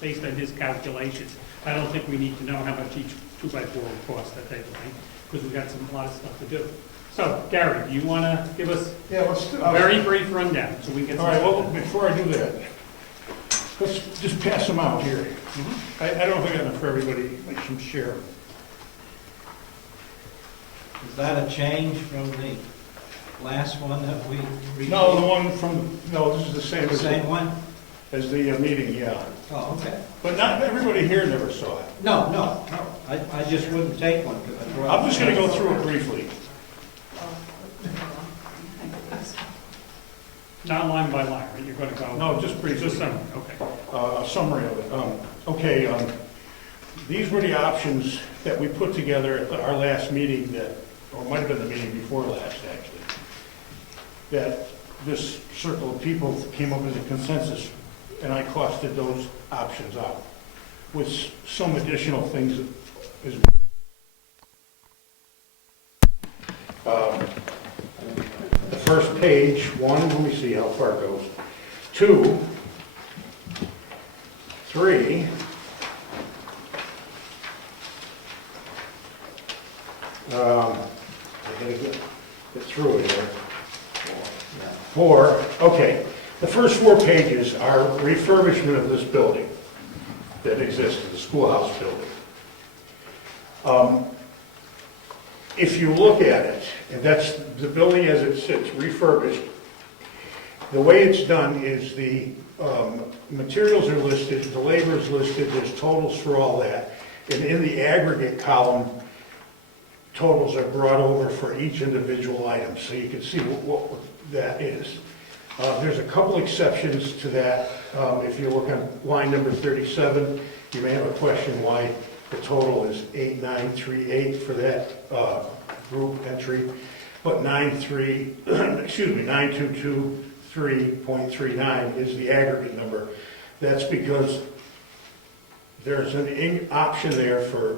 based on his calculations. I don't think we need to know how much each 2x4 will cost that type of thing, because we've got a lot of stuff to do. So, Gary, do you want to give us Yeah, let's do a very brief rundown, so we can get All some right, stuff well, done? before I do that, let's just pass them out here. I don't think I got enough for everybody, make some share. Is that a change from the last one that we received? No, the one from, no, this is the same The as same one? the meeting, yeah. Oh, okay. But not everybody here never saw it. No. I just wouldn't take one because I brought. I'm just gonna go through it briefly. Not line by line, right? You're going to go? No, just briefly. Just summary, okay. A summary of it. Okay, these were the options that we put together at our last meeting that, or it might have been the meeting before last, actually, that this circle of people came up as a consensus, and I costed those options out with some additional things as well. The first page, one, let me see how far it goes. 2, 3, I gotta get through it here. 4, okay. The first 4 pages are refurbishment of this building that existed, the schoolhouse building. If you look at it, and that's the building as it sits, refurbished, the way it's done is the materials are listed, the labor is listed, there's totals for all that. And in the aggregate column, totals are brought over for each individual item, so you can see what that is. There's a couple exceptions to that. If you look on line number 37, you may have a question why the total is 8938 for that group entry, but 9223.39 is the aggregate number. That's because there's an option there for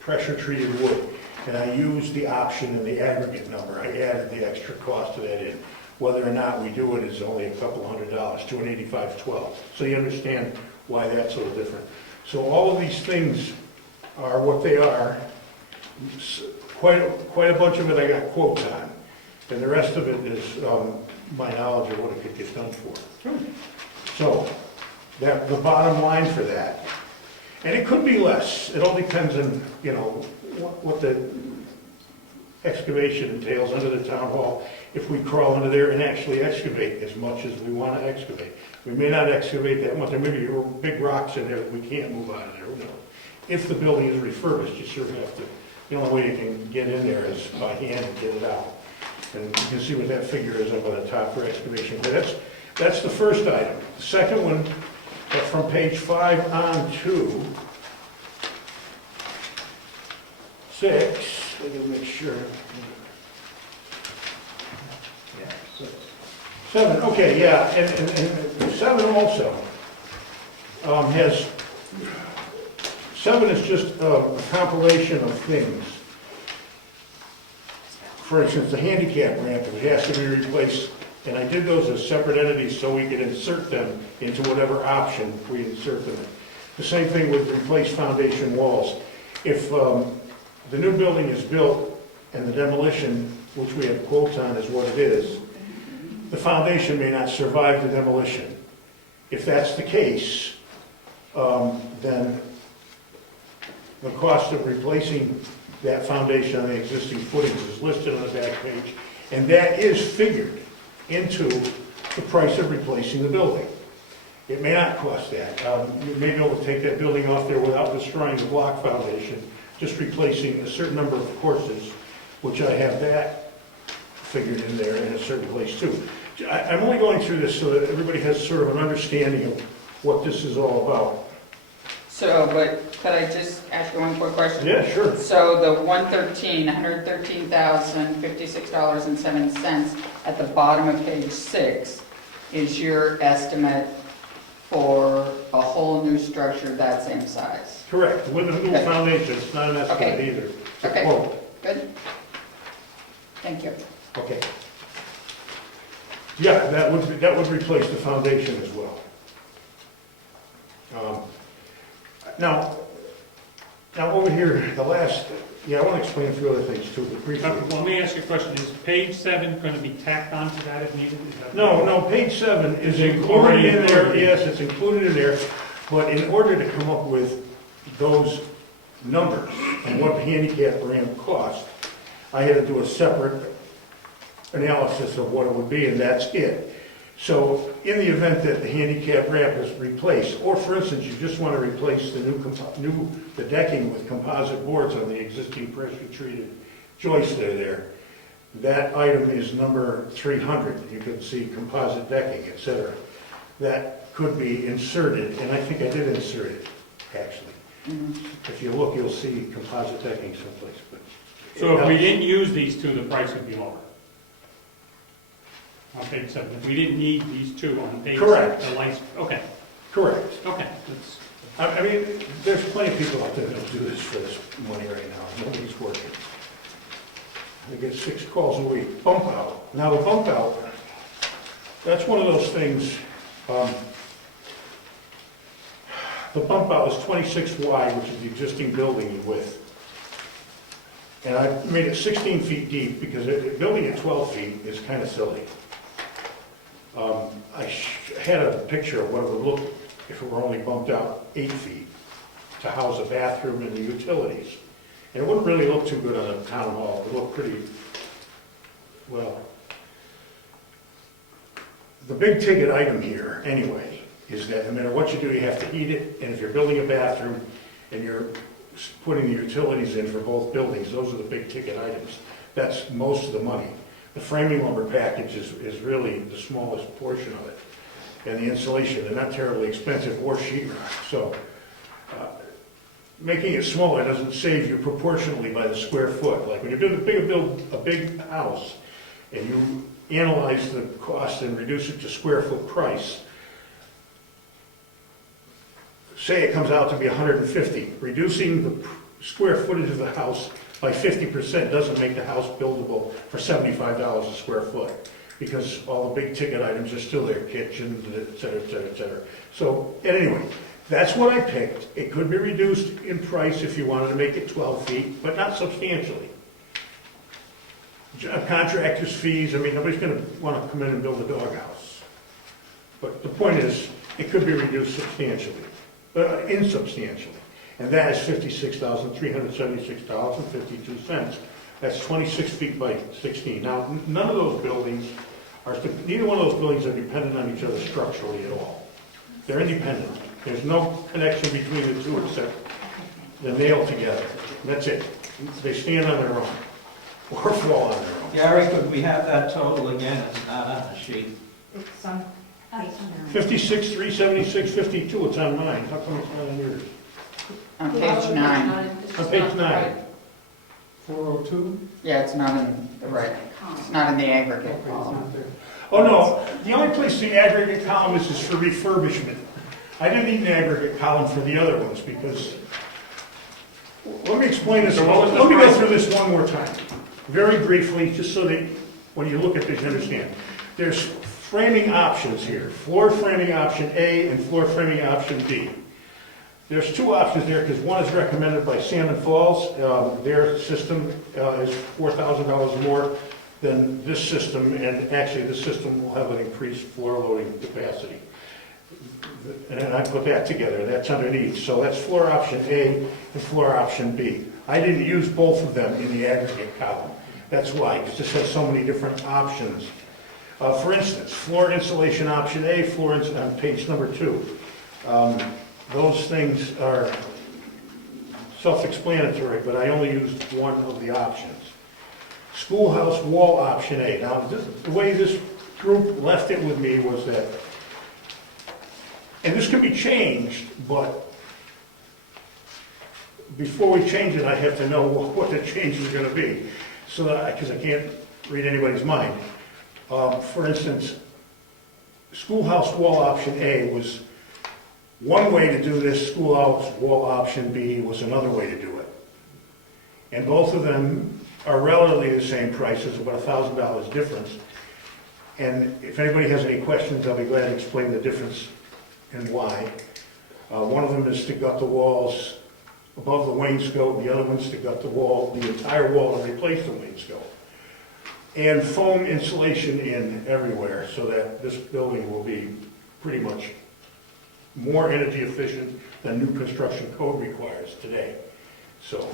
pressure treated wood, and I used the option in the aggregate number. I added the extra cost of that in. Whether or not we do it is only a couple $100, $285.12. So you understand why that's a little different. So all of these things are what they are. Quite a bunch of it I got quotes on, and the rest of it is my knowledge of what it could get done for. So that the bottom line for that, and it could be less. It all depends on what the excavation entails under the town hall. If we crawl under there and actually excavate as much as we want to excavate, we may not excavate that much. There may be big rocks in there that we can't move out of there. Who knows? If the building is refurbished, you sure have to. The only way you can get in there is by hand and get it out. And you can see what that figure is up on the top for excavation. But that's the first item. The second one, from page 5 on to 6, I gotta make sure. 7, okay, yeah, and 7 also has. 7 is just a compilation of things. For instance, the handicap ramp, it has to be replaced, and I did those as separate entities so we could insert them into whatever option we insert them in. The same thing with replaced foundation walls. If the new building is built and the demolition, which we have quotes on is what it is, the foundation may not survive the demolition. If that's the case, then the cost of replacing that foundation on the existing footings is listed on the back page, and that is figured into the price of replacing the building. It may not cost that. You may be able to take that building off there without destroying the block foundation, just replacing a certain number of courses, which I have that figured in there in a certain place too. I'm only going through this so that everybody has sort of an understanding of what this is all about. So, but could I just ask you one quick question? Yeah, sure. So the $113,056.07 at the bottom of page 6 is your estimate for a whole new structure that same size? Correct, with a new Okay. foundation, it's not an estimate Okay. either. It's a Okay. quote. Good. Thank you. Okay. Yeah, that would replace the foundation as well. Now over here, I want to explain a few other things too, but briefly. Well, let me ask you a question. Is page 7 going to be tacked onto that if needed? Is that- No, page 7 is Is included already in there, included. yes, it's included in there, but in order to come up with those numbers and what the handicap ramp cost, I had to do a separate analysis of what it would be, and that's it. So in the event that the handicap ramp is replaced, or for instance, you just want to replace the decking with composite boards on the existing pressure-treated joists that are there, that item is number 300. You can see composite decking, etc. That could be inserted, and I think I did insert it, actually. If you look, you'll see composite decking someplace. But So if we didn't use these two, the price would be lower? On page 7, if we didn't need these two on page 7? Correct. The lights, okay, Correct. okay. That's- I mean, there's plenty of people out there that'll do this for this money right now. Nobody's working. They get 6 calls a week. Bump out. Now, the bump out, that's one of those things, the bump out is 26 wide, which is the existing building width. And I made it 16 feet deep because building at 12 feet is kind of silly. I had a picture of what it would look if it were only bumped out 8 feet to house a bathroom and the utilities. And it wouldn't really look too good on a town hall. It would look pretty, well. The big ticket item here, anyway, is that no matter what you do, you have to heat it. And if you're building a bathroom and you're putting the utilities in for both buildings, those are the big ticket items. That's most of the money. The framing lumber package is really the smallest portion of it. And the insulation, they're not terribly expensive, or sheetrock. So making it smaller doesn't save you proportionally by the square foot. Like when you're building a big house and you analyze the cost and reduce it to square foot price, say it comes out to be 150. Reducing the square footage of the house by 50% doesn't make the house buildable for $75 a square foot, because all the big ticket items are still there, kitchen, et cetera, et cetera, et cetera. So, anyway, that's what I picked. It could be reduced in price if you wanted to make it 12 feet, but not substantially. Contractors' fees, I mean, nobody's gonna wanna come in and build a doghouse. But the point is, it could be reduced substantially. Insubstantially, and that is $56,376.52. That's 26 feet by 16. Now, none of those buildings neither one of those buildings are dependent on each other structurally at all. They're independent. There's no connection between the two except they're nailed together. That's it. They stand on their own, or fall on their own. Gary, could we have that total again? It's not on the sheet. It's on page 9. 56,376.52, it's on mine. How come it's not on yours? On page 9. On page 9. 402? Yeah, it's not in the right, it's not in the aggregate Okay, it's column. not there. Oh, no, the only place the aggregate column is for refurbishment. I didn't need an aggregate column for the other ones because, let me explain this, So what was the let me go price? through this one more time, very briefly, just so that when you look at this, you understand. There's framing options here, floor framing option A and floor framing option B. There's 2 options there because one is recommended by Salmon Falls. Their system is $4,000 more than this system, and actually this system will have an increased floor loading capacity. And I put that together, that's underneath. So that's floor option A and floor option B. I didn't use both of them in the aggregate column. That's why, because this has so many different options. For instance, floor insulation option A, on page number 2. Those things are self-explanatory, but I only used one of the options. Schoolhouse wall option A. Now, the way this group left it with me was that, and this can be changed, but before we change it, I have to know what the change is going to be, so that, because I can't read anybody's mind. For instance, schoolhouse wall option A was one way to do this, schoolhouse wall option B was another way to do it. And both of them are relatively the same prices, about $1,000 difference. And if anybody has any questions, I'll be glad to explain the difference and why. One of them is to gut the walls above the wainscot, the other one's to gut the wall, the entire wall, and replace the wainscot. And foam insulation in everywhere, so that this building will be pretty much more energy efficient than new construction code requires today. So,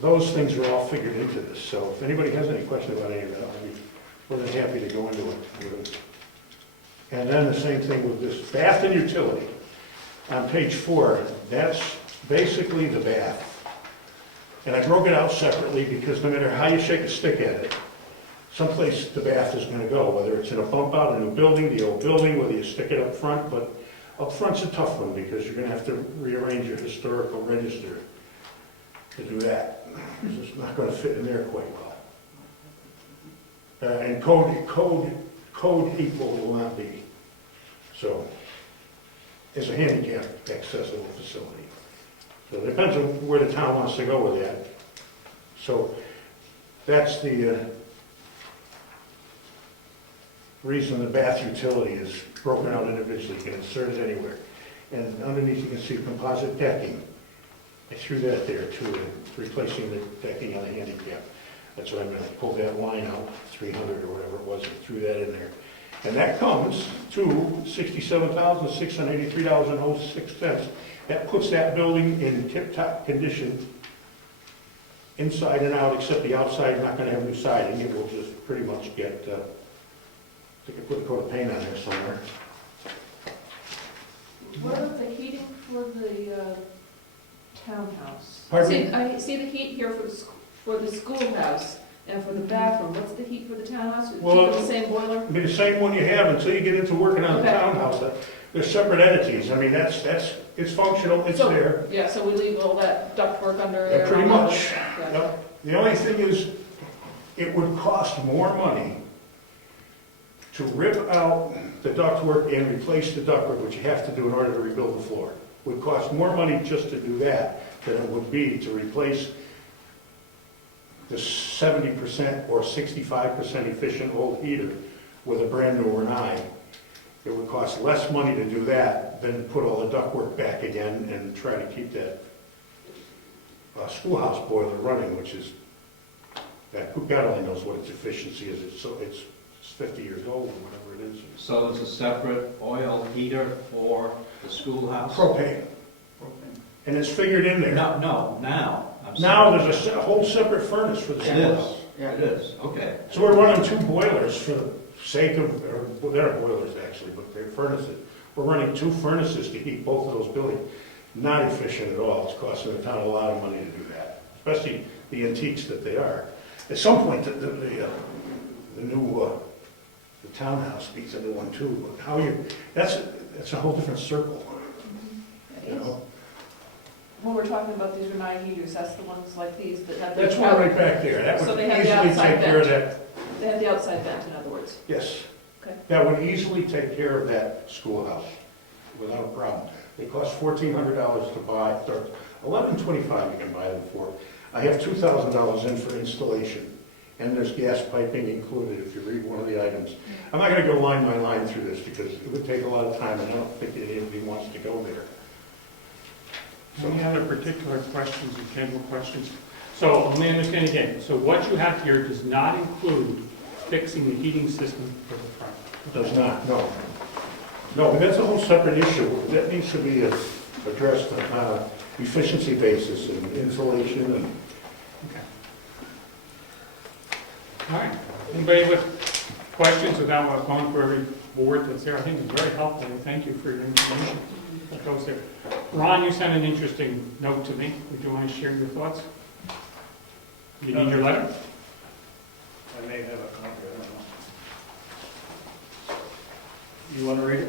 those things are all figured into this. So if anybody has any question about any of that, I'll be more than happy to go into it. And then the same thing with this bath and utility. On page 4, that's basically the bath. And I broke it out separately because no matter how you shake a stick at it, someplace the bath is going to go, whether it's in a bump out, a new building, the old building, whether you stick it up front. But up front's a tough one because you're going to have to rearrange your historical register to do that. It's not going to fit in there quite well. And code equal will not be. So it's a handicapped accessible facility. So it depends on where the town wants to go with that. So that's the reason the bath utility is broken out individually. You can insert it anywhere. And underneath you can see composite decking. I threw that there too, replacing the decking on the handicap. That's what I meant. I pulled that line out, 300 or whatever it was, and threw that in there. And that comes to $67,683.06. That puts that building in tip-top condition, inside and out, except the outside not going to have new siding. It will just pretty much get, I think I put a coat of paint on there somewhere. What about the heating for the townhouse? Pardon me? I see the heat here for the schoolhouse and for the bathroom. What's the heat for the townhouse? Keep Well, it the same boiler? It'll be the same one you have until you get into working on the Okay. townhouse. They're separate entities. I mean, it's functional, it's So- there. Yeah, so we leave all that ductwork under there? Pretty and all much. that? Yeah. Yep. The only thing is, it would cost more money to rip out the ductwork and replace the ductwork, which you have to do in order to rebuild the floor. It would cost more money just to do that than it would be to replace the 70% or 65% efficient old heater with a brand new Renai. It would cost less money to do that than to put all the ductwork back again and try to keep that schoolhouse boiler running, which is, God only knows what its efficiency is. It's 50 years old or whatever it is. So it's a separate oil heater for the schoolhouse? Propane, and it's figured in there. No, now. I'm Now sorry. there's a whole separate furnace for the It schoolhouse. is, it is, okay. So we're running 2 boilers for the sake of, or well, they're boilers actually, but they're furnaces. We're running 2 furnaces to heat both of those buildings. Not efficient at all. It's costing the town a lot of money to do that, especially the antiques that they are. At some point, the townhouse needs a new one too. But how that's a whole different circle. You know? When we're talking about these Renai heaters, that's the ones like these that have the... That's one right back there. That So would they have the easily outside take care of vent. that. They have the outside vent, in other words. Yes. Okay. That would easily take care of that schoolhouse without a problem. They cost $1,400 to buy, or $1,125 you can buy them for. I have $2,000 in for installation, and there's gas piping included if you read one of the items. I'm not going to go line by line through this because it would take a lot of time, and I don't think anybody wants to go there. Any other particular questions or general questions? So let me understand again. So what you have here does not include fixing the heating system for the front. Does not, no. No, but that's a whole separate issue. That needs to be addressed on an efficiency basis and insulation and... Okay. All right. Anybody with questions without going through every board that's there? I think it's very helpful. Thank you for your information that goes there. Ron, you sent an interesting note to me. Would you want to share your thoughts? You need your letter? I may have a copy, I don't know. You want to read it?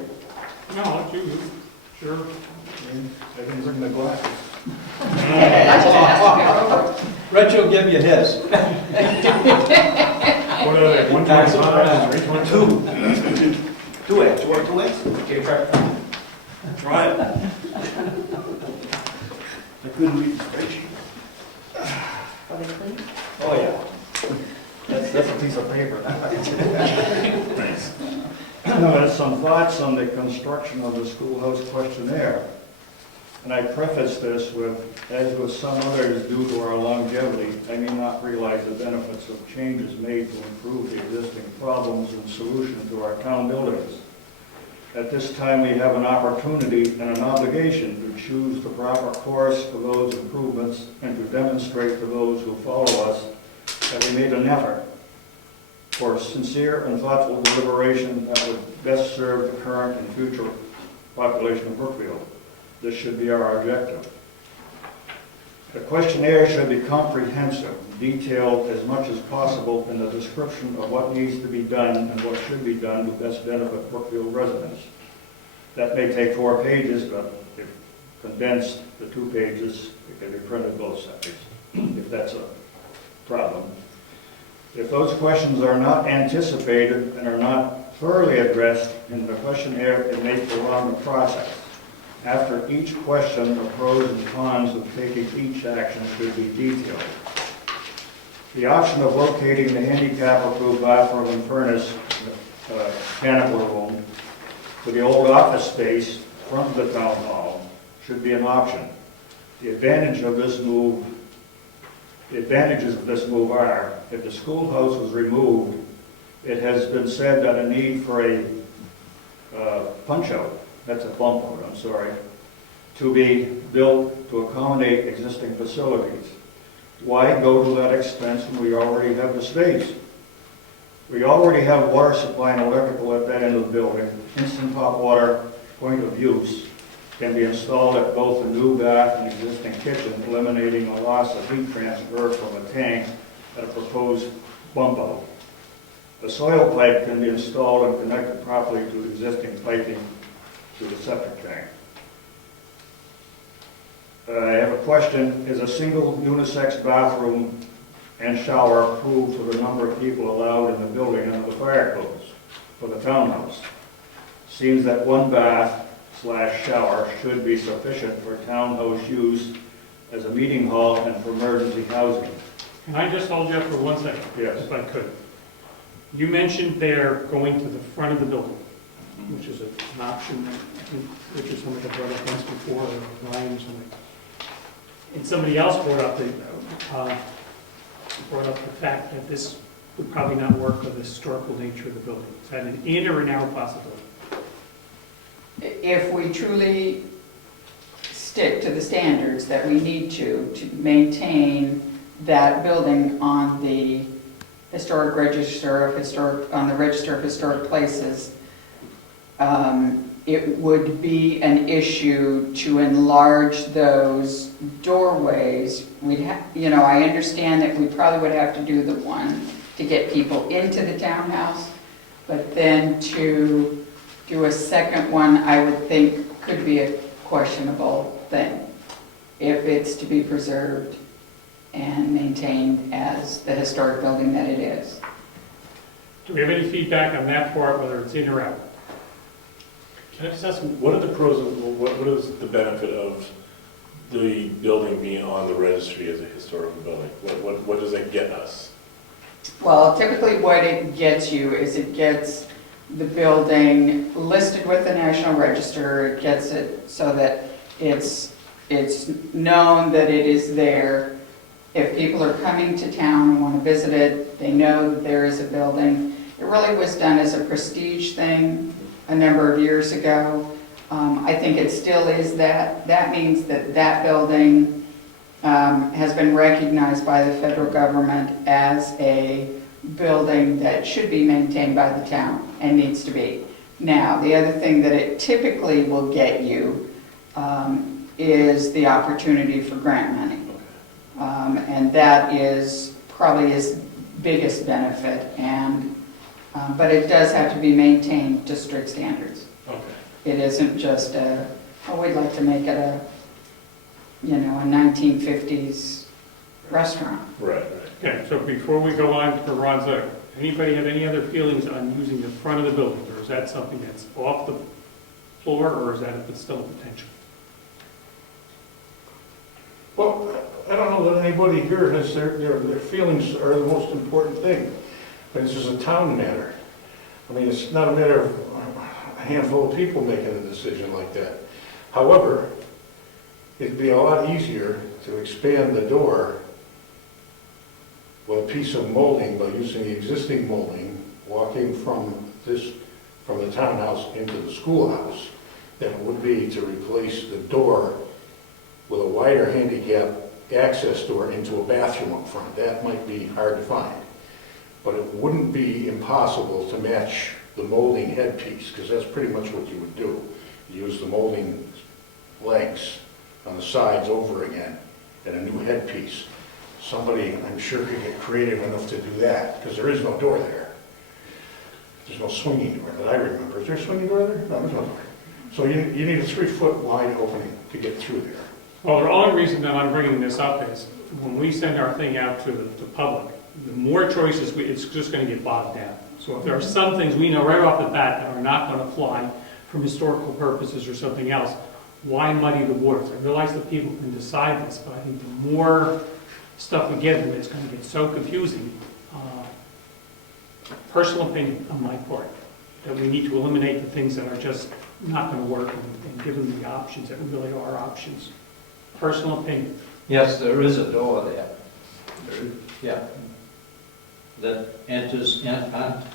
No, I'll let you. Sure. I can bring my glasses. Rich will give you his. What are they, 125, 322? 2X, you want 2X? Okay, try it. Try it. I couldn't read the spreadsheet. Are they clean? Oh, yeah. That's a piece of paper. I some thoughts on the construction of the schoolhouse questionnaire. And I preface this with, as with some others due to our longevity, I may not realize the benefits of changes made to improve the existing problems and solution to our town buildings. At this time, we have an opportunity and an obligation to choose the proper course for those improvements and to demonstrate to those who follow us that we made an effort for sincere and thoughtful deliberation that would best serve the current and future population of Brookfield. This should be our objective. The questionnaire should be comprehensive, detailed as much as possible in the description of what needs to be done and what should be done to best benefit Brookfield residents. That may take 4 pages, but if condensed to 2 pages, it can be printed both sides, if that's a problem. If those questions are not anticipated and are not thoroughly addressed in the questionnaire, it may prolong the process. After each question, the pros and cons of taking each action should be detailed. The option of locating the handicap-approved bathroom and furnace mechanical room to the old office space front of the town hall should be an option. The advantages of this move are, if the schoolhouse was removed, it has been said that a need for a punch-out, that's a bump out, I'm sorry, to be built to accommodate existing facilities. Why go to that expense when we already have the space? We already have water supply and electrical at that end of the building. Instant hot water, point of use, can be installed at both the new bath and existing kitchen, eliminating the loss of heat transfer from a tank at a proposed bump out. The soil pipe can be installed and connected properly to existing piping to the septic tank. I have a question. Is a single unisex bathroom and shower approved for the number of people allowed in the building under the fire codes for the townhouse? Seems that one bath/shower should be sufficient for townhouse use as a meeting hall and for emergency housing. Can I just hold you up for 1 second? Yes. If I could. You mentioned they're going to the front of the building, which is an option, which is something that brought up once before, or Ryan or something. And somebody else brought up the fact that this would probably not work with the historical nature of the building. Is that an in or an out possibility? If we truly stick to the standards that we need to maintain that building on the historic register of historic places, it would be an issue to enlarge those doorways. I understand that we probably would have to do the one to get people into the townhouse, but then to do a second one, I would think could be a questionable thing if it's to be preserved and maintained as the historic building that it is. Do we have any feedback on that part, whether it's in or out? Can I just ask, what are the pros and what is the benefit of the building being on the registry as a historical building? What does it get us? Well, typically what it gets you is it gets the building listed with the National Register. It gets it so that it's known that it is there. If people are coming to town and want to visit it, they know that there is a building. It really was done as a prestige thing a number of years ago. I think it still is that. That means that that building has been recognized by the federal government as a building that should be maintained by the town and needs to be. Now, the other thing that it typically will get you is the opportunity for grant money. And that is probably his biggest benefit, but it does have to be maintained to strict standards. Okay. It isn't just we'd like to make it a 1950s restaurant. Right. Okay, so before we go on to Ron's letter, anybody have any other feelings on using the front of the building? Or is that something that's off the floor, or is that still a potential? Well, I don't know that anybody here has their feelings are the most important thing. But this is a town matter. I mean, it's not a matter of handful of people making a decision like that. However, it'd be a lot easier to expand the door with a piece of molding by using the existing molding, walking from the townhouse into the schoolhouse, than it would be to replace the door with a wider handicap access door into a bathroom up front. That might be hard to find. But it wouldn't be impossible to match the molding headpiece, because that's pretty much what you would do. You use the molding legs on the sides over again and a new headpiece. Somebody, I'm sure, could get creative enough to do that, because there is no door there. There's no swinging door that I remember. Is there a swinging door there? No, there's no door. So you need a 3-foot wide opening to get through there. Well, the only reason that I'm bringing this up is when we send our thing out to the public, the more choices, it's just going to get bogged down. So if there are some things we know right off the bat that are not going to fly from historical purposes or something else, why muddy the waters? I realize that people can decide this, but I think the more stuff we get, it's going to get so confusing. Personal opinion on my part, that we need to eliminate the things that are just not going to work and give them the options that really are options. Personal opinion. Yes, there is a door there. Yeah. That enters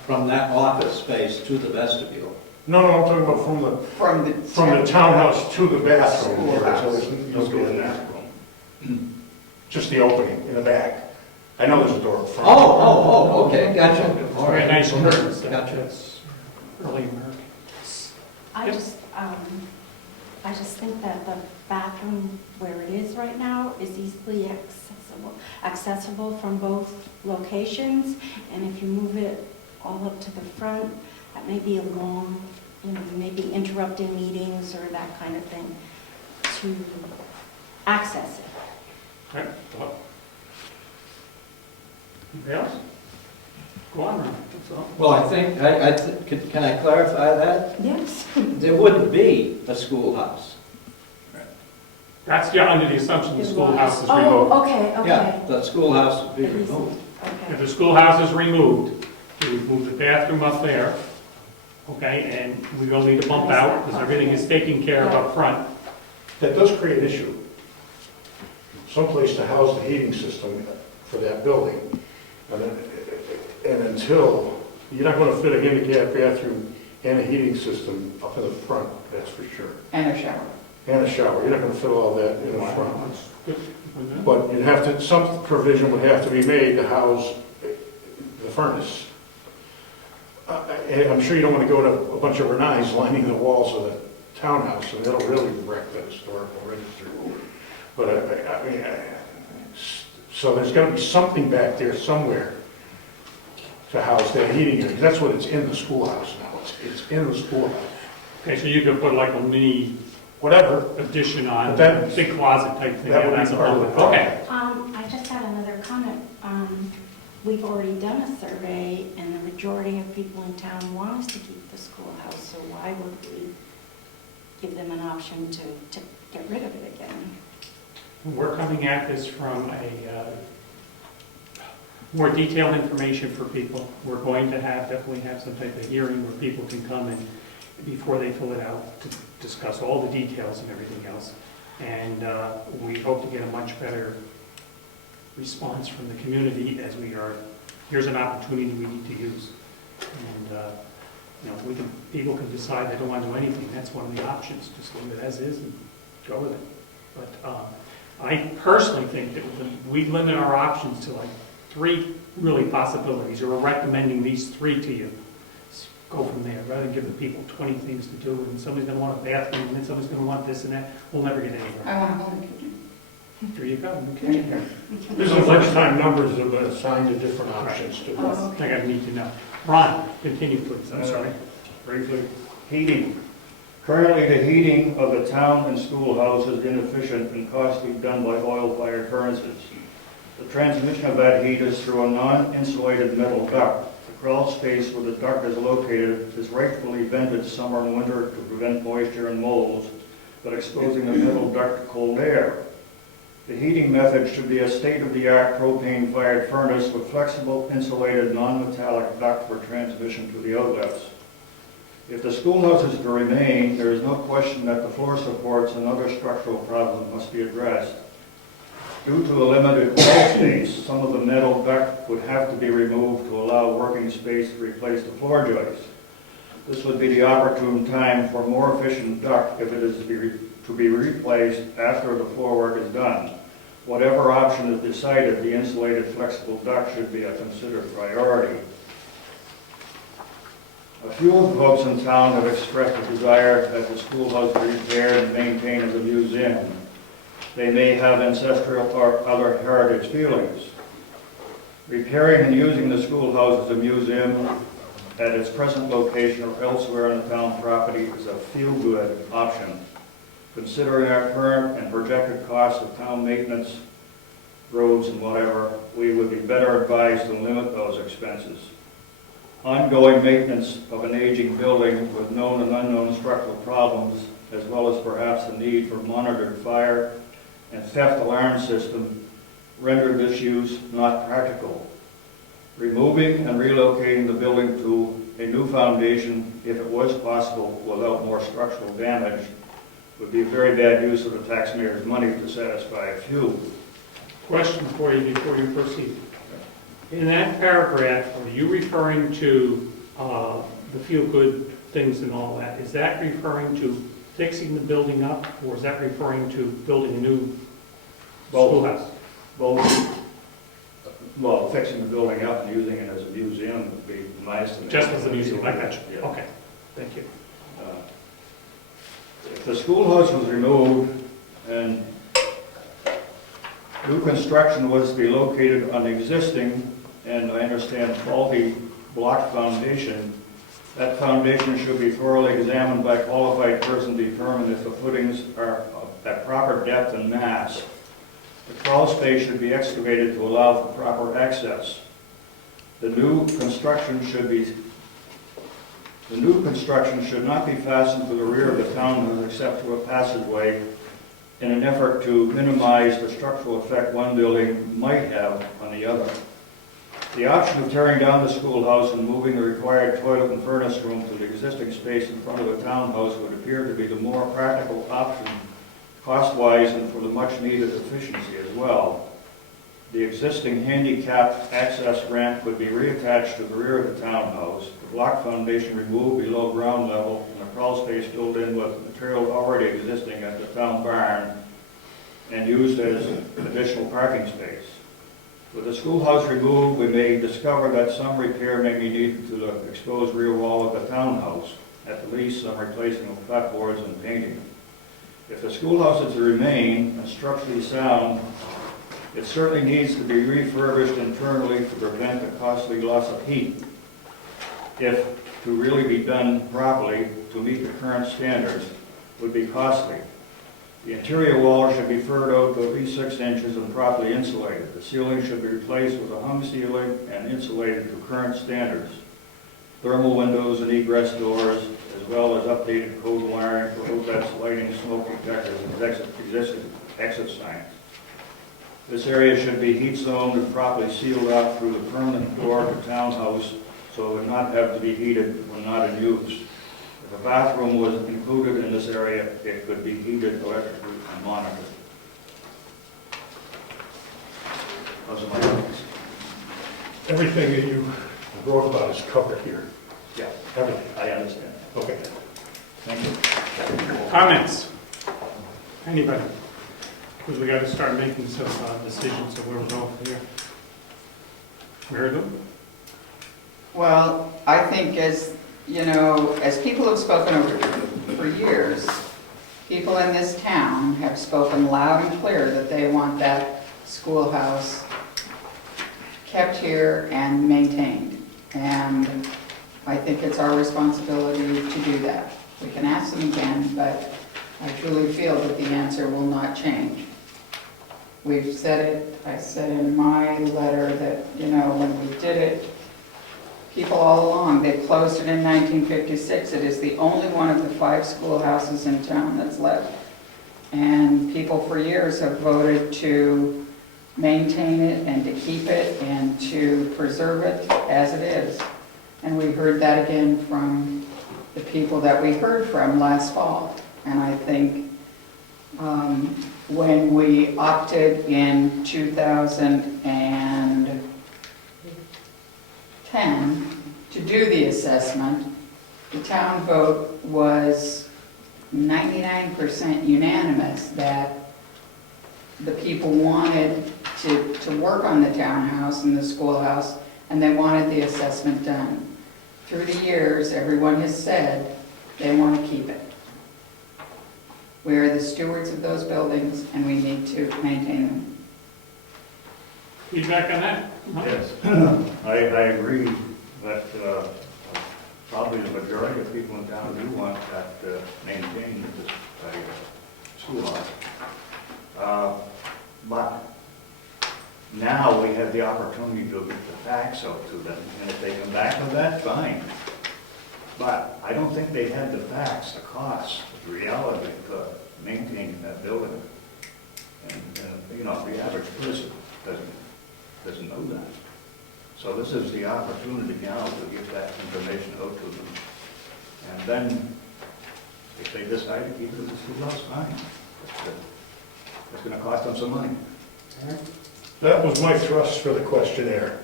from that office space to the vestibule. No, I'm talking about from the townhouse to the bathroom. Schoolhouse. So there's no door in that room. Just the opening in the back. I know there's a door up front. Oh, okay, gotcha. All Very right. nice curtains. Gotcha. That's early American. I just think that the bathroom where it is right now is easily accessible from both locations. And if you move it all up to the front, that may be a long, maybe interrupting meetings or that kind of thing to access it. Okay. Anybody else? Go on, Ron. That's all. Well, I think, can I clarify that? Yes. There wouldn't be a schoolhouse. That's under the assumption the schoolhouse is removed. Oh, okay. Yeah, the schoolhouse would be removed. If Okay. the schoolhouse is removed, we would move the bathroom up there, okay, and we don't need to bump out because everything is taken care of up front. That does create an issue. Someplace to house the heating system for that building. And until, you're not going to fit a handicap bathroom and a heating system up in the front, that's for sure. And a shower. And a shower, you're not going to fit all that in the front. That's good. But you'd have to, some provision would have to be made to house the furnace. And I'm sure you don't want to go to a bunch of Renais lining the walls of the townhouse, and that'll really wreck the historical register. But I mean, so there's got to be something back there somewhere to house that heating unit, because that's what it's in the schoolhouse now. It's in the schoolhouse. Okay, so you could put like a mini Whatever. addition on, But that- big closet type thing. that would be That's a part of the problem. Okay. I just had another comment. We've already done a survey, and the majority of people in town want us to keep the schoolhouse, so why would we give them an option to get rid of it again? We're coming at this from a more detailed information for people. We're going to definitely have some type of hearing where people can come and, before they fill it out, to discuss all the details and everything else. And we hope to get a much better response from the community as here's an opportunity we need to use. And, people can decide they don't want to do anything. That's one of the options, just leave it as is and go with it. But I personally think that we limit our options to like 3 really possibilities, or we're recommending these 3 to you. Go from there, rather than give the people 20 things to do, and somebody's gonna want a bathroom, and then somebody's gonna want this and that. We'll never get anywhere. I want a home kitchen. There you go. There you go. This is much time numbers that have been assigned to different options to. Oh, I gotta need to know. Ron, continue please, I'm sorry. Briefly, heating. Currently, the heating of the town and schoolhouse is inefficient and costly done by oil-fired furnaces. The transmission of that heat is through a non-insulated metal duct. The crawl space where the duct is located is rightfully vented summer and winter to prevent moisture and molds, but exposing the metal duct to cold air. The heating method should be a state-of-the-art propane-fired furnace with flexible, insulated, non-metallic duct for transmission to the outlets. If the schoolhouse is to remain, there is no question that the floor supports and other structural problems must be addressed. Due to a limited wall space, some of the metal duct would have to be removed to allow working space to replace the floor joists. This would be the opportune time for more efficient duct if it is to be replaced after the floor work is done. Whatever option is decided, the insulated flexible duct should be a considered priority. A few of the folks in town have expressed a desire that the schoolhouse be repaired and maintained as a museum. They may have ancestral or other heritage feelings. Repairing and using the schoolhouse as a museum at its present location or elsewhere on the town property is a feel-good option. Considering our current and projected costs of town maintenance, roads and whatever, we would be better advised to limit those expenses. Ongoing maintenance of an aging building with known and unknown structural problems, as well as perhaps the need for monitored fire and theft alarm system, render this use not practical. Removing and relocating the building to a new foundation, if it was possible without more structural damage, would be a very bad use of the taxpayers' money to satisfy a few. Question for you before you proceed. In that paragraph, are you referring to the feel-good things and all that? Is that referring to fixing the building up, or is that referring to building a new schoolhouse? Both, well, fixing the building up and using it as a museum would be my estimate. Just as a museum, I got you. Yeah. Okay, thank you. If the schoolhouse was removed and new construction was to be located on the existing, and I understand faulty block foundation, that foundation should be thoroughly examined by a qualified person to determine if the footings are at proper depth and mass. The crawl space should be excavated to allow for proper access. The new construction should not be fastened to the rear of the townhouse except through a passageway in an effort to minimize the structural effect one building might have on the other. The option of tearing down the schoolhouse and moving the required toilet and furnace room to the existing space in front of the townhouse would appear to be the more practical option, cost-wise and for the much-needed efficiency as well. The existing handicap access ramp would be reattached to the rear of the townhouse, the block foundation removed below ground level, and a crawl space filled in with material already existing at the town barn and used as additional parking space. With the schoolhouse removed, we may discover that some repair may be needed to the exposed rear wall of the townhouse, at the least some replacing of clapboards and painting. If the schoolhouse is to remain and structurally sound, it certainly needs to be refurbished internally to prevent the costly loss of heat. If to really be done properly to meet the current standards would be costly. The interior wall should be furred out to at least 6 inches and properly insulated. The ceiling should be replaced with a hung ceiling and insulated to current standards. Thermal windows and egress doors, as well as updated code wiring for outlets, lighting, smoke detectors, and exit signs. This area should be heat zoned and properly sealed out through the permanent door to townhouse so it would not have to be heated when not in use. If a bathroom was included in this area, it could be heated electrically and monitored. Those are my comments. Everything that you wrote about is covered here. Yeah, Everything. I understand. Okay. Thank you. Comments? Anybody? Because we got to start making some decisions of where we're going from here. Meredith? Well, I think as, you know, as people have spoken over for years, people in this town have spoken loud and clear that they want that schoolhouse kept here and maintained. And I think it's our responsibility to do that. We can ask them again, but I truly feel that the answer will not change. We've said it, I said in my letter that, you know, when we did it, people all along, they closed it in 1956. It is the only one of the 5 schoolhouses in town that's left. And people for years have voted to maintain it and to keep it and to preserve it as it is. And we heard that again from the people that we heard from last fall. And I think when we opted in 2010 to do the assessment, the town vote was 99% unanimous that the people wanted to work on the townhouse and the schoolhouse, and they wanted the assessment done. Through the years, everyone has said they want to keep it. We are the stewards of those buildings, and we need to maintain them. Feedback on that? Yes, I agree that probably the majority of people in town do want that maintained at this schoolhouse. But now we have the opportunity to get the facts out to them, and if they come back with that, fine. But I don't think they had the facts, the costs, the reality to maintaining that building. And you know, the average person doesn't know that. So this is the opportunity now to get that information out to them. And then, if they decide to keep it as a schoolhouse, fine. It's going to cost them some money. That was my thrust for the questionnaire.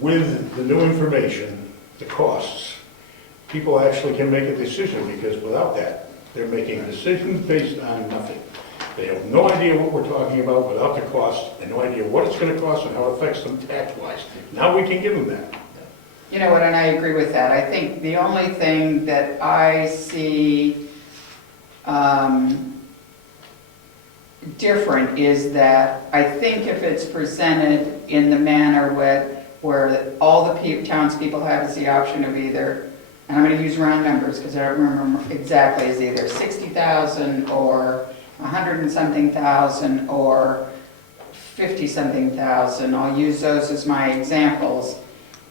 With the new information, the costs, people actually can make a decision, because without that, they're making decisions based on nothing. They have no idea what we're talking about without the cost, and no idea what it's going to cost and how it affects them tax-wise. Now we can give them that. You know what, and I agree with that. I think the only thing that I see different is that I think if it's presented in the manner where all the townspeople have is the option of either, and I'm going to use round numbers because I don't remember exactly, is either 60,000 or 100 and something thousand or 50 something thousand, I'll use those as my examples,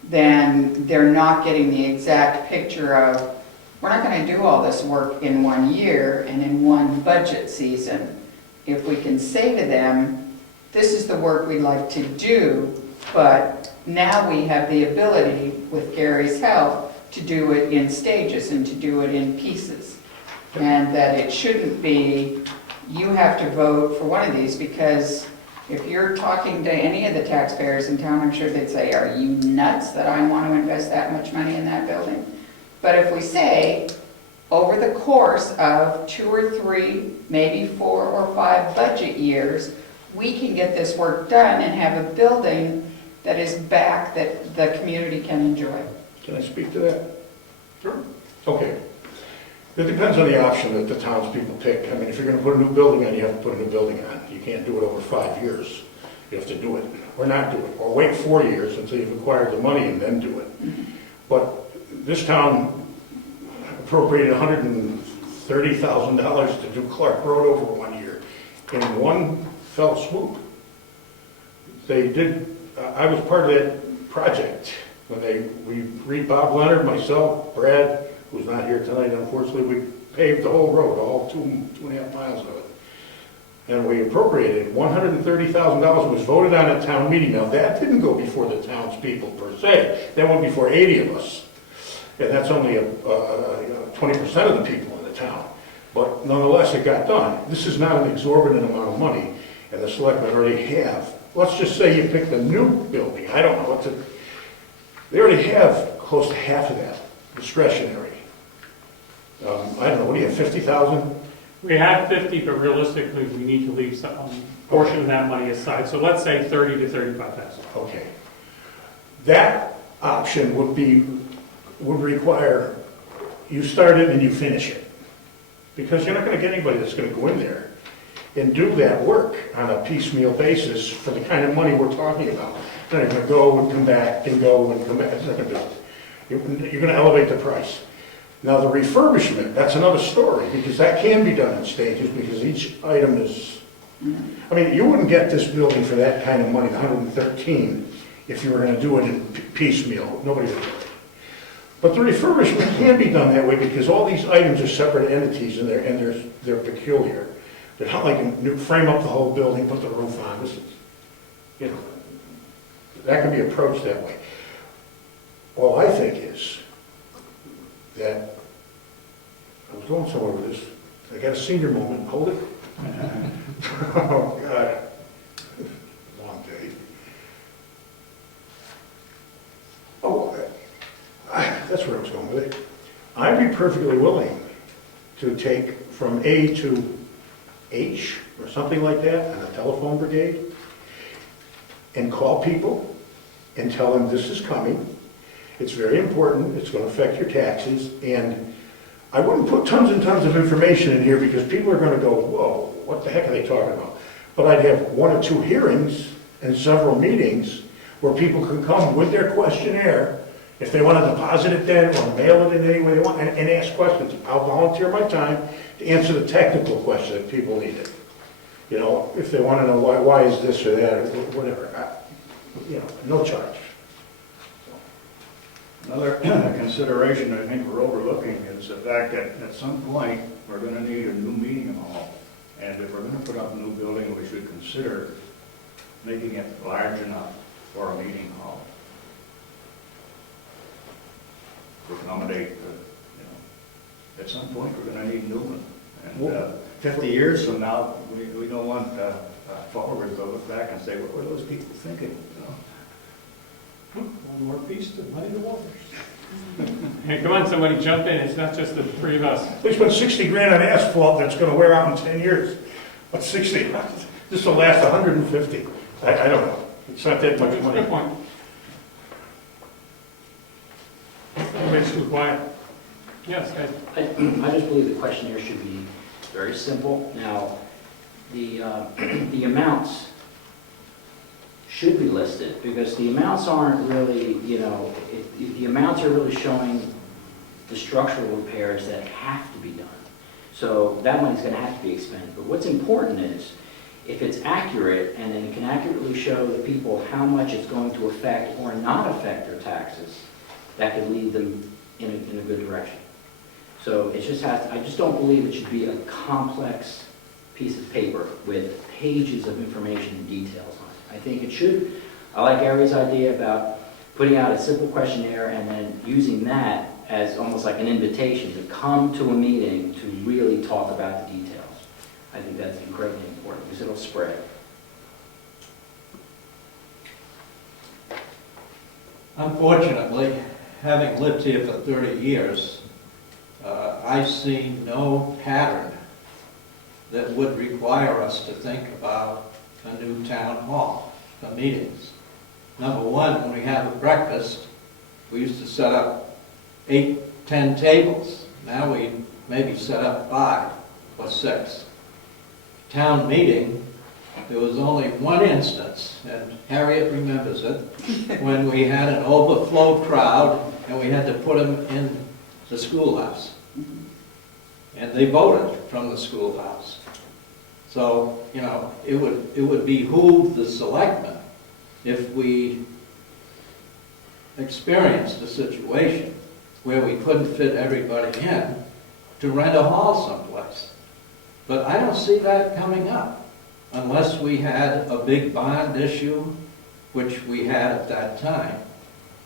then they're not getting the exact picture of, we're not going to do all this work in 1 year and in one budget season. If we can say to them, this is the work we'd like to do, but now we have the ability, with Gary's help, to do it in stages and to do it in pieces. And that it shouldn't be, you have to vote for one of these, because if you're talking to any of the taxpayers in town, I'm sure they'd say, are you nuts that I want to invest that much money in that building? But if we say, over the course of 2 or 3, maybe 4 or 5 budget years, we can get this work done and have a building that is back that the community can enjoy. Can I speak to that? Sure. Okay. It depends on the option that the townspeople pick. I mean, if you're going to put a new building on, you have to put a new building on. You can't do it over 5 years. You have to do it, or not do it, or wait 4 years until you've acquired the money and then do it. But this town appropriated $130,000 to do Clark Road over 1 year in one fell swoop. They did, I was part of that project when we Bob Leonard, myself, Brad, who's not here tonight, unfortunately, we paved the whole road, all 2.5 miles of it. And we appropriated $130,000, was voted on at town meeting. Now, that didn't go before the townspeople per se. That went before 80 of us. And that's only 20% of the people in the town. But nonetheless, it got done. This is not an exorbitant amount of money, and the selectmen already have. Let's just say you picked a new building. I don't know. They already have close to half of that discretionary. I don't know, what do you have, 50,000? We have 50, but realistically, we need to leave some portion of that money aside. So let's say 30 to 35,000. Okay. That option would require you start it and you finish it. Because you're not going to get anybody that's going to go in there and do that work on a piecemeal basis for the kind of money we're talking about. They're going to go and come back and go and come back. It's not going to do it. You're going to elevate the price. Now, the refurbishment, that's another story, because that can be done in stages, because each item is, I mean, you wouldn't get this building for that kind of money, 113, if you were going to do it in piecemeal. Nobody would do it. But the refurbishment can be done that way, because all these items are separate entities, and they're peculiar. They're not like you frame up the whole building, put the roof on. This is, you know, that can be approached that way. All I think is, that, I was going somewhere with this, I got a senior moment, hold it. Oh, God. Long day. Oh, that's where I was going with it. I'd be perfectly willing to take from A to H, or something like that, on a telephone brigade, and call people and tell them this is coming. It's very important, it's gonna affect your taxes, and I wouldn't put tons and tons of information in here because people are gonna go, whoa, what the heck are they talking about? But I'd have 1 or 2 hearings and several meetings where people can come with their questionnaire, if they wanna deposit it then, or mail it in any way they want, and ask questions. I'll volunteer my time to answer the technical question if people need it. You know, if they wanna know why is this or that, or whatever, you know, no charge. Another consideration I think we're overlooking is the fact that at some point, we're gonna need a new meeting hall. And if we're gonna put up a new building, we should consider making it large enough for a meeting hall. To accommodate, at some point, we're gonna need a new one. And 50 years from now, we don't want followers to look back and say, what were those people thinking? One more piece to muddy the waters. Hey, come on, somebody jump in, it's not just the 3 of us. We spent 60 grand on asphalt that's gonna wear out in 10 years. What's 60? This will last 150. I don't know. It's not that much Good money. point. Everybody's too quiet. Yes, Ed. I just believe the questionnaire should be very simple. Now, the amounts should be listed, because the amounts aren't really, the amounts are really showing the structural repairs that have to be done. So that money's gonna have to be expended. But what's important is, if it's accurate, and then it can accurately show the people how much it's going to affect or not affect their taxes, that could lead them in a good direction. So it just has, I just don't believe it should be a complex piece of paper with pages of information and details on it. I think it should, I like Gary's idea about putting out a simple questionnaire and then using that as almost like an invitation to come to a meeting to really talk about the details. I think that's incredibly important, because it'll spread. Unfortunately, having lived here for 30 years, I see no pattern that would require us to think about a new town hall for meetings. Number one, when we have a breakfast, we used to set up 8, 10 tables. Now we maybe set up 5 or 6. Town meeting, there was only one instance, and Harriet remembers it, when we had an overflow crowd and we had to put them in the schoolhouse. And they voted from the schoolhouse. So, it would behoove the selectmen, if we experienced a situation where we couldn't fit everybody in, to rent a hall someplace. But I don't see that coming up, unless we had a big bond issue, which we had at that time,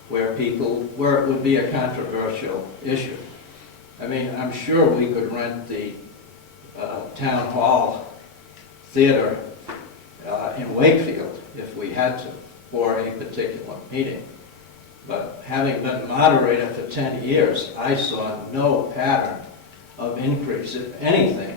where it would be a controversial issue. I mean, I'm sure we could rent the town hall theater in Wakefield if we had to, for a particular meeting. But having been moderator for 10 years, I saw no pattern of increase. If anything,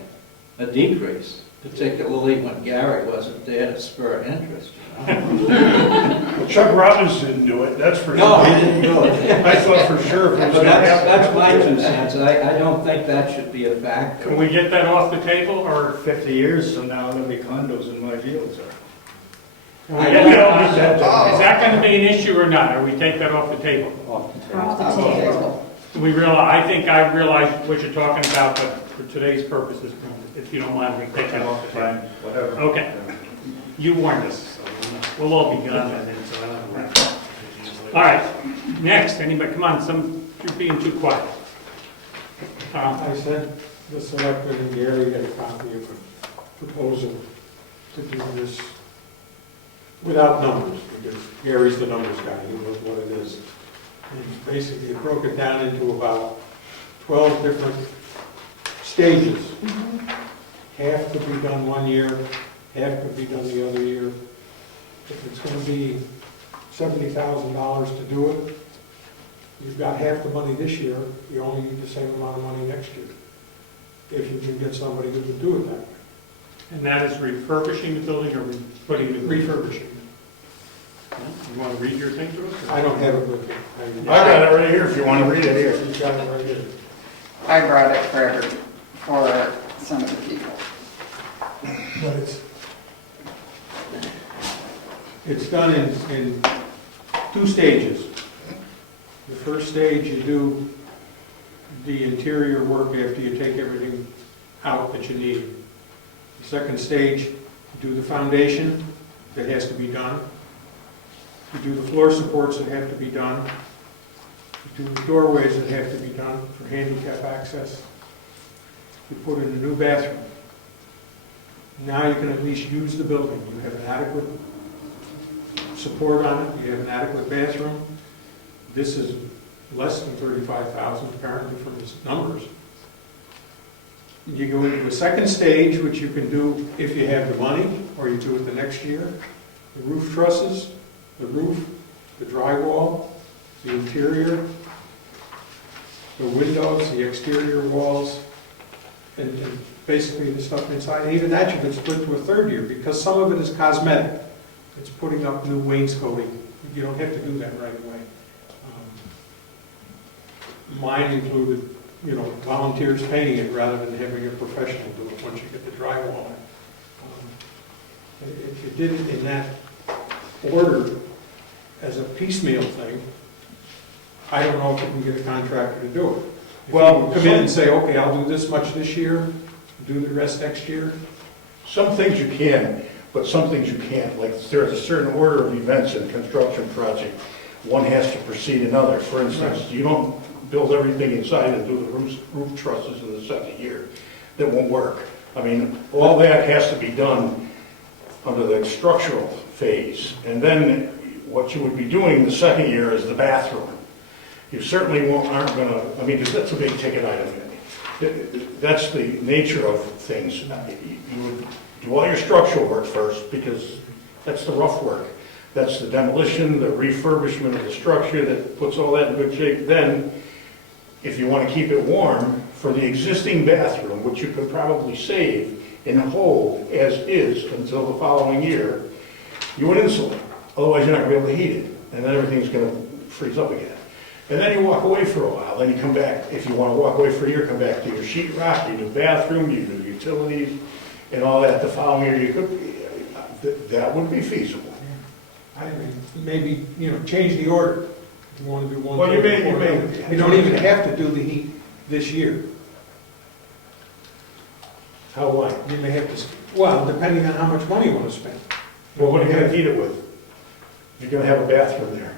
a decrease, particularly when Gary wasn't there to spur interest. Well, Chuck Robbins didn't do it, that's for sure. No, he didn't do it. I thought for sure if it was But gonna happen. that's my 2 cents. I don't think that should be a factor. Can we get that off the table, or? 50 years from now, there'll be condos in my field, sir. Is that going to be an issue or not, or we take that off the table? Off the table. I realize what you're talking about, but for today's purposes, if you don't mind, we take that off the table. Fine, whatever. Okay. You warned us, so we'll all be good. All right, next, anybody, come on, you're being too quiet. I sent the selectmen and Gary got a copy of a proposal to do this without numbers, because Gary's the numbers guy, he knows what it is. And basically, it broke it down into about 12 different stages. Half could be done one year, half could be done the other year. If it's going to be $70,000 to do it, you've got half the money this year, you only need the same amount of money next year, if you can get somebody who can do it that way. And that is refurbishing the building or putting it in? Refurbishing. You want to read your thing to us? I don't have it with me. I got it right here if you want to read it here. You've got it right here. I brought it for some of the people. But it's done in two stages. The first stage, you do the interior work after you take everything out that you need. The second stage, you do the foundation that has to be done. You do the floor supports that have to be done. You do the doorways that have to be done for handicap access. You put in a new bathroom. Now you can at least use the building. You have an adequate support on it, you have an adequate bathroom. This is less than $35,000 apparently from his numbers. You go into the second stage, which you can do if you have the money, or you do it the next year. The roof trusses, the roof, the drywall, the interior, the windows, the exterior walls, and basically the stuff inside. And even that you can split to a third year, because some of it is cosmetic. It's putting up new wainscoting. You don't have to do that right away. Mine included, volunteers painting it rather than having a professional do it once you get the drywall in. If you did it in that order as a piecemeal thing, I don't know if you can get a contractor to do it. If Well, you come in and say, okay, I'll do this much this year, do the rest next year. Some things you can, but some things you can't. Like, there's a certain order of events in a construction project. One has to precede another. For instance, you don't build everything inside and do the roof trusses in the second year. That won't work. I mean, all that has to be done under the structural phase. And then what you would be doing the second year is the bathroom. You certainly aren't going to, because that's a big ticket item. That's the nature of things. You would do all your structural work first, because that's the rough work. That's the demolition, the refurbishment of the structure that puts all that in good shape. Then, if you want to keep it warm, for the existing bathroom, which you could probably save and hold as is until the following year, you would insulate. Otherwise, you're not going to be able to heat it, and then everything's going to freeze up again. And then you walk away for a while. Then you come back. If you want to walk away for a year, come back to your sheetrock, you do bathroom, you do utilities, and all that. The following year, you could. That would be feasible. I mean, maybe, change the order. If you want to do one. Well, you don't even have to do the heat this year. How wide? You may have to, well, depending on how much money you want to spend. Well, what are you going to heat it with? You're going to have a bathroom there.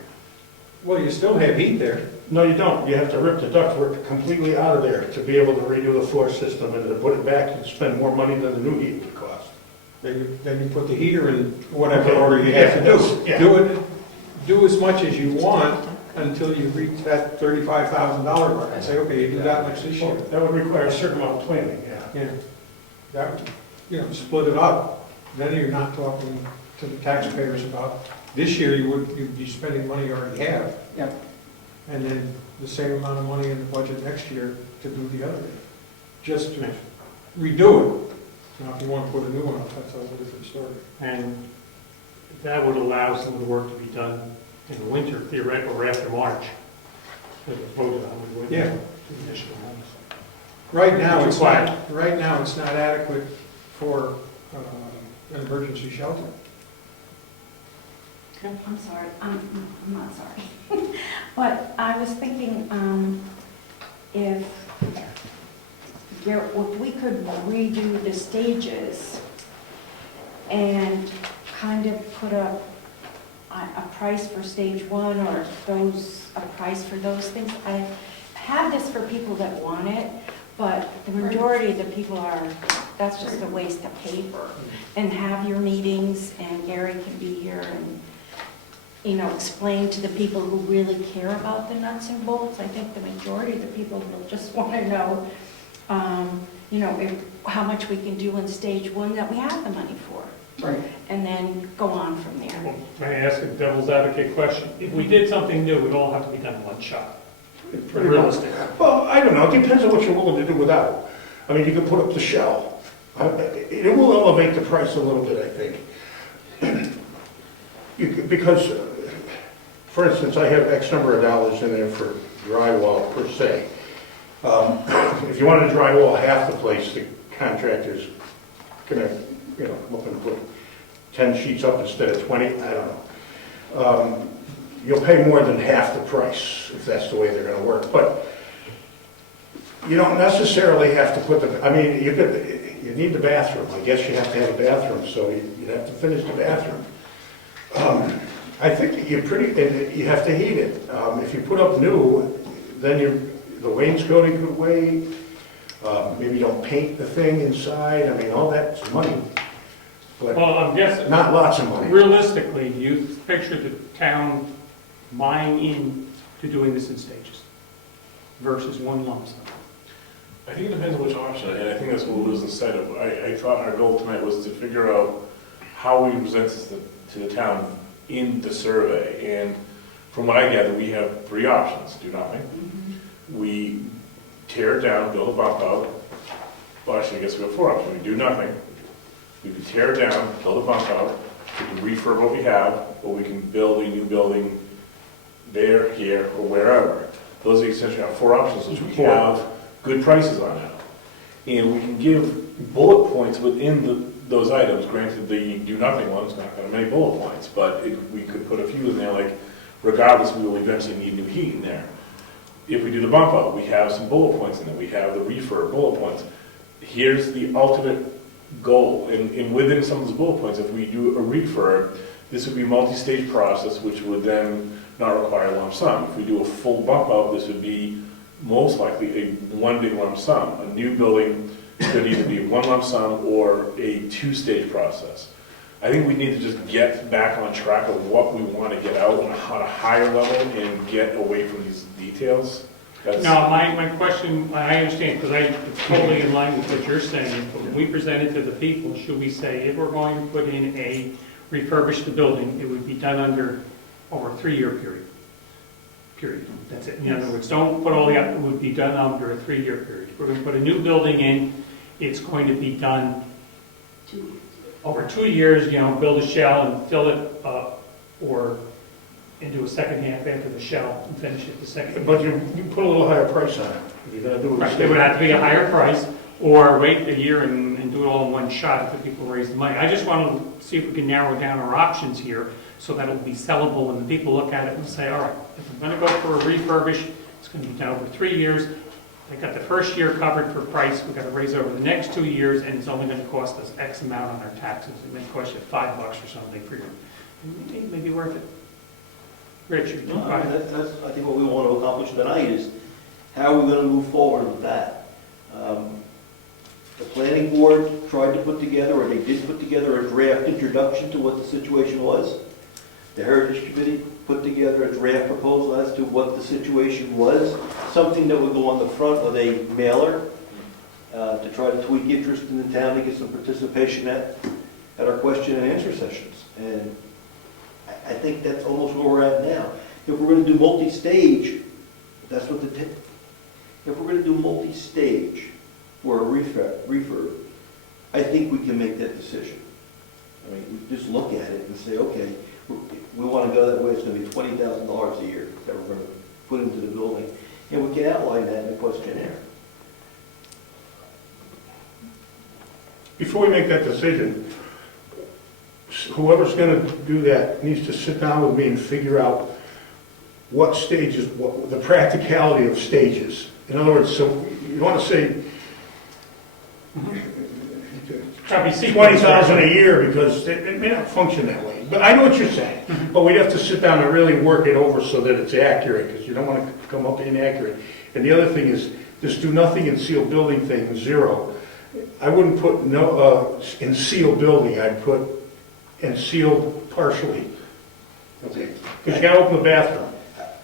Well, you still have heat there. No, you don't. You have to rip the ductwork completely out of there to be able to redo the floor system, and to put it back and spend more money than the new heat would cost. Then you put the heater in whatever Okay. order you have to do. Yeah. Do as much as you want until you reach that $35,000 mark and say, okay, you do that much this year. That would require a certain amount of planning, yeah. Yeah. That, split it up. Then you're not talking to the taxpayers about, this year you'd be spending money you already have. Yep. And then the same amount of money in the budget next year to do the other year. Just to redo it. Now, if you want to put a new one up, that's a whole different story. And that would allow some of the work to be done in the winter, theoretically, or after March. That was voted on with Yeah. the additional homes. Right now, It's right now, it's not adequate for an emergency shelter. I'm sorry, I'm not sorry. But I was thinking, if we could redo the stages and kind of put a price for stage one, or a price for those things. I have this for people that want it, but the majority of the people that's just a waste of paper. And have your meetings, and Gary can be here, and explain to the people who really care about the nuts and bolts. I think the majority of the people will just want to know, how much we can do in stage one that we have the money for. Right. And then go on from there. Well, may I ask a devil's advocate question? If we did something new, it would all have to be done in one shot. Pretty Realistic. Well, I don't know, it depends on what you're willing to do without. I mean, you can put up the shell. It will elevate the price a little bit, I think. Because, for instance, I have X number of dollars in there for drywall per se. If you wanted to drywall half the place, the contractor's gonna, come up and put 10 sheets up instead of 20, I don't know. You'll pay more than half the price if that's the way they're gonna work. But you don't necessarily have to put you need the bathroom. I guess you have to have a bathroom, so you'd have to finish the bathroom. I think you have to heat it. If you put up new, then the wainscoting could wait. Maybe you don't paint the thing inside. I mean, all that's money. But Well, I'm guessing, not lots of money. realistically, do you picture the town buying in to doing this in stages versus one lump sum? I think it depends on which option, and I think that's what we're losing sight of. I thought our goal tonight was to figure out how we present this to the town in the survey. And from what I gather, we have 3 options: do nothing, we tear it down, build a bump out. Well, actually, I guess we have 4 options. We do nothing, we can tear it down, build a bump out, we can refurb what we have, or we can build a new building there, here, or wherever. Those are essentially our 4 options, which we have good prices on now. And we can give bullet points within those items. Granted, the do nothing one's not got many bullet points, but we could put a few in there, like regardless, we will eventually need new heat in there. If we do the bump out, we have some bullet points in there. We have the refurb bullet points. Here's the ultimate goal. And within some of those bullet points, if we do a refurb, this would be a multi-stage process, which would then not require a lump sum. If we do a full bump out, this would be most likely a one big lump sum. A new building could either be 1 lump sum or a 2-stage process. I think we need to just get back on track of what we want to get out on a higher level and get away from these details. No, my question, I understand, because it's totally in line with what you're saying. But when we present it to the people, should we say, if we're going to put in refurbish the building, it would be done over a 3-year period. That's it. In other words, don't put all it would be done under a 3-year period. If we're going to put a new building in, it's going to be done over 2 years, build a shell and fill it up, and do a second half after the shell and finish it the second. But you put a little higher price on it. If you're gonna do it. Right, it would have to be a higher price, or wait a year and do it all in one shot if the people raise the money. I just want to see if we can narrow down our options here so that it'll be sellable and the people look at it and say, all right, if I'm going to go for a refurbish, it's going to be done over 3 years. I got the first year covered for price, we've got to raise over the next 2 years, and it's only going to cost us X amount on our taxes. It may cost you $5 or something for your, it may be worth it. Rich, No, I mean, that's, I think what we want to accomplish tonight is how are we going to move forward with that? The planning board tried to put together, or they did put together, a draft introduction to what the situation was. The Heritage Committee put together a draft proposal as to what the situation was, something that would go on the front of a mailer to try to tweak interest in the town and get some participation at our question and answer sessions. And I think that's almost where we're at now. If we're going to do multi-stage, that's what if we're going to do multi-stage for a refurb, I think we can make that decision. I mean, we just look at it and say, okay, we want to go that way, it's going to be $20,000 a year that we're going to put into the building. And we can outline that in the questionnaire. Before we make that decision, whoever's going to do that needs to sit down with me and figure out what stages, what the practicality of stages. In other words, so you want to say $20,000 a year because it may not function that way. But I know what you're saying. But we'd have to sit down and really work it over so that it's accurate, because you don't want to come up inaccurate. And the other thing is, this do nothing and seal building thing, 0. I wouldn't put in seal building, I'd put and sealed partially. Okay. Because you gotta open the bathroom.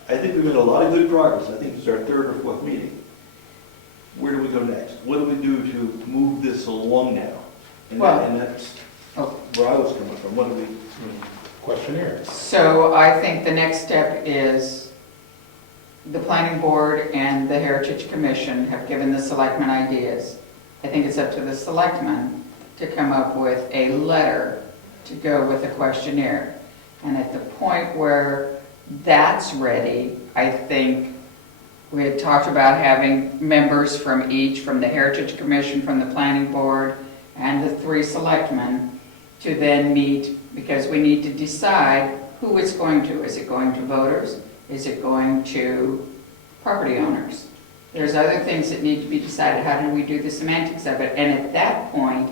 I think we've made a lot of good progress. I think this is our third or fourth meeting. Where do we go next? What do we do to move this along now? And that's where I was coming from. What do we? Questionnaire. So I think the next step is the planning board and the Heritage Commission have given the selectmen ideas. I think it's up to the selectmen to come up with a letter to go with a questionnaire. And at the point where that's ready, I think we had talked about having members from each, from the Heritage Commission, from the planning board, and the 3 selectmen to then meet, because we need to decide who it's going to. Is it going to voters? Is it going to property owners? There's other things that need to be decided. How do we do the semantics of it? And at that point,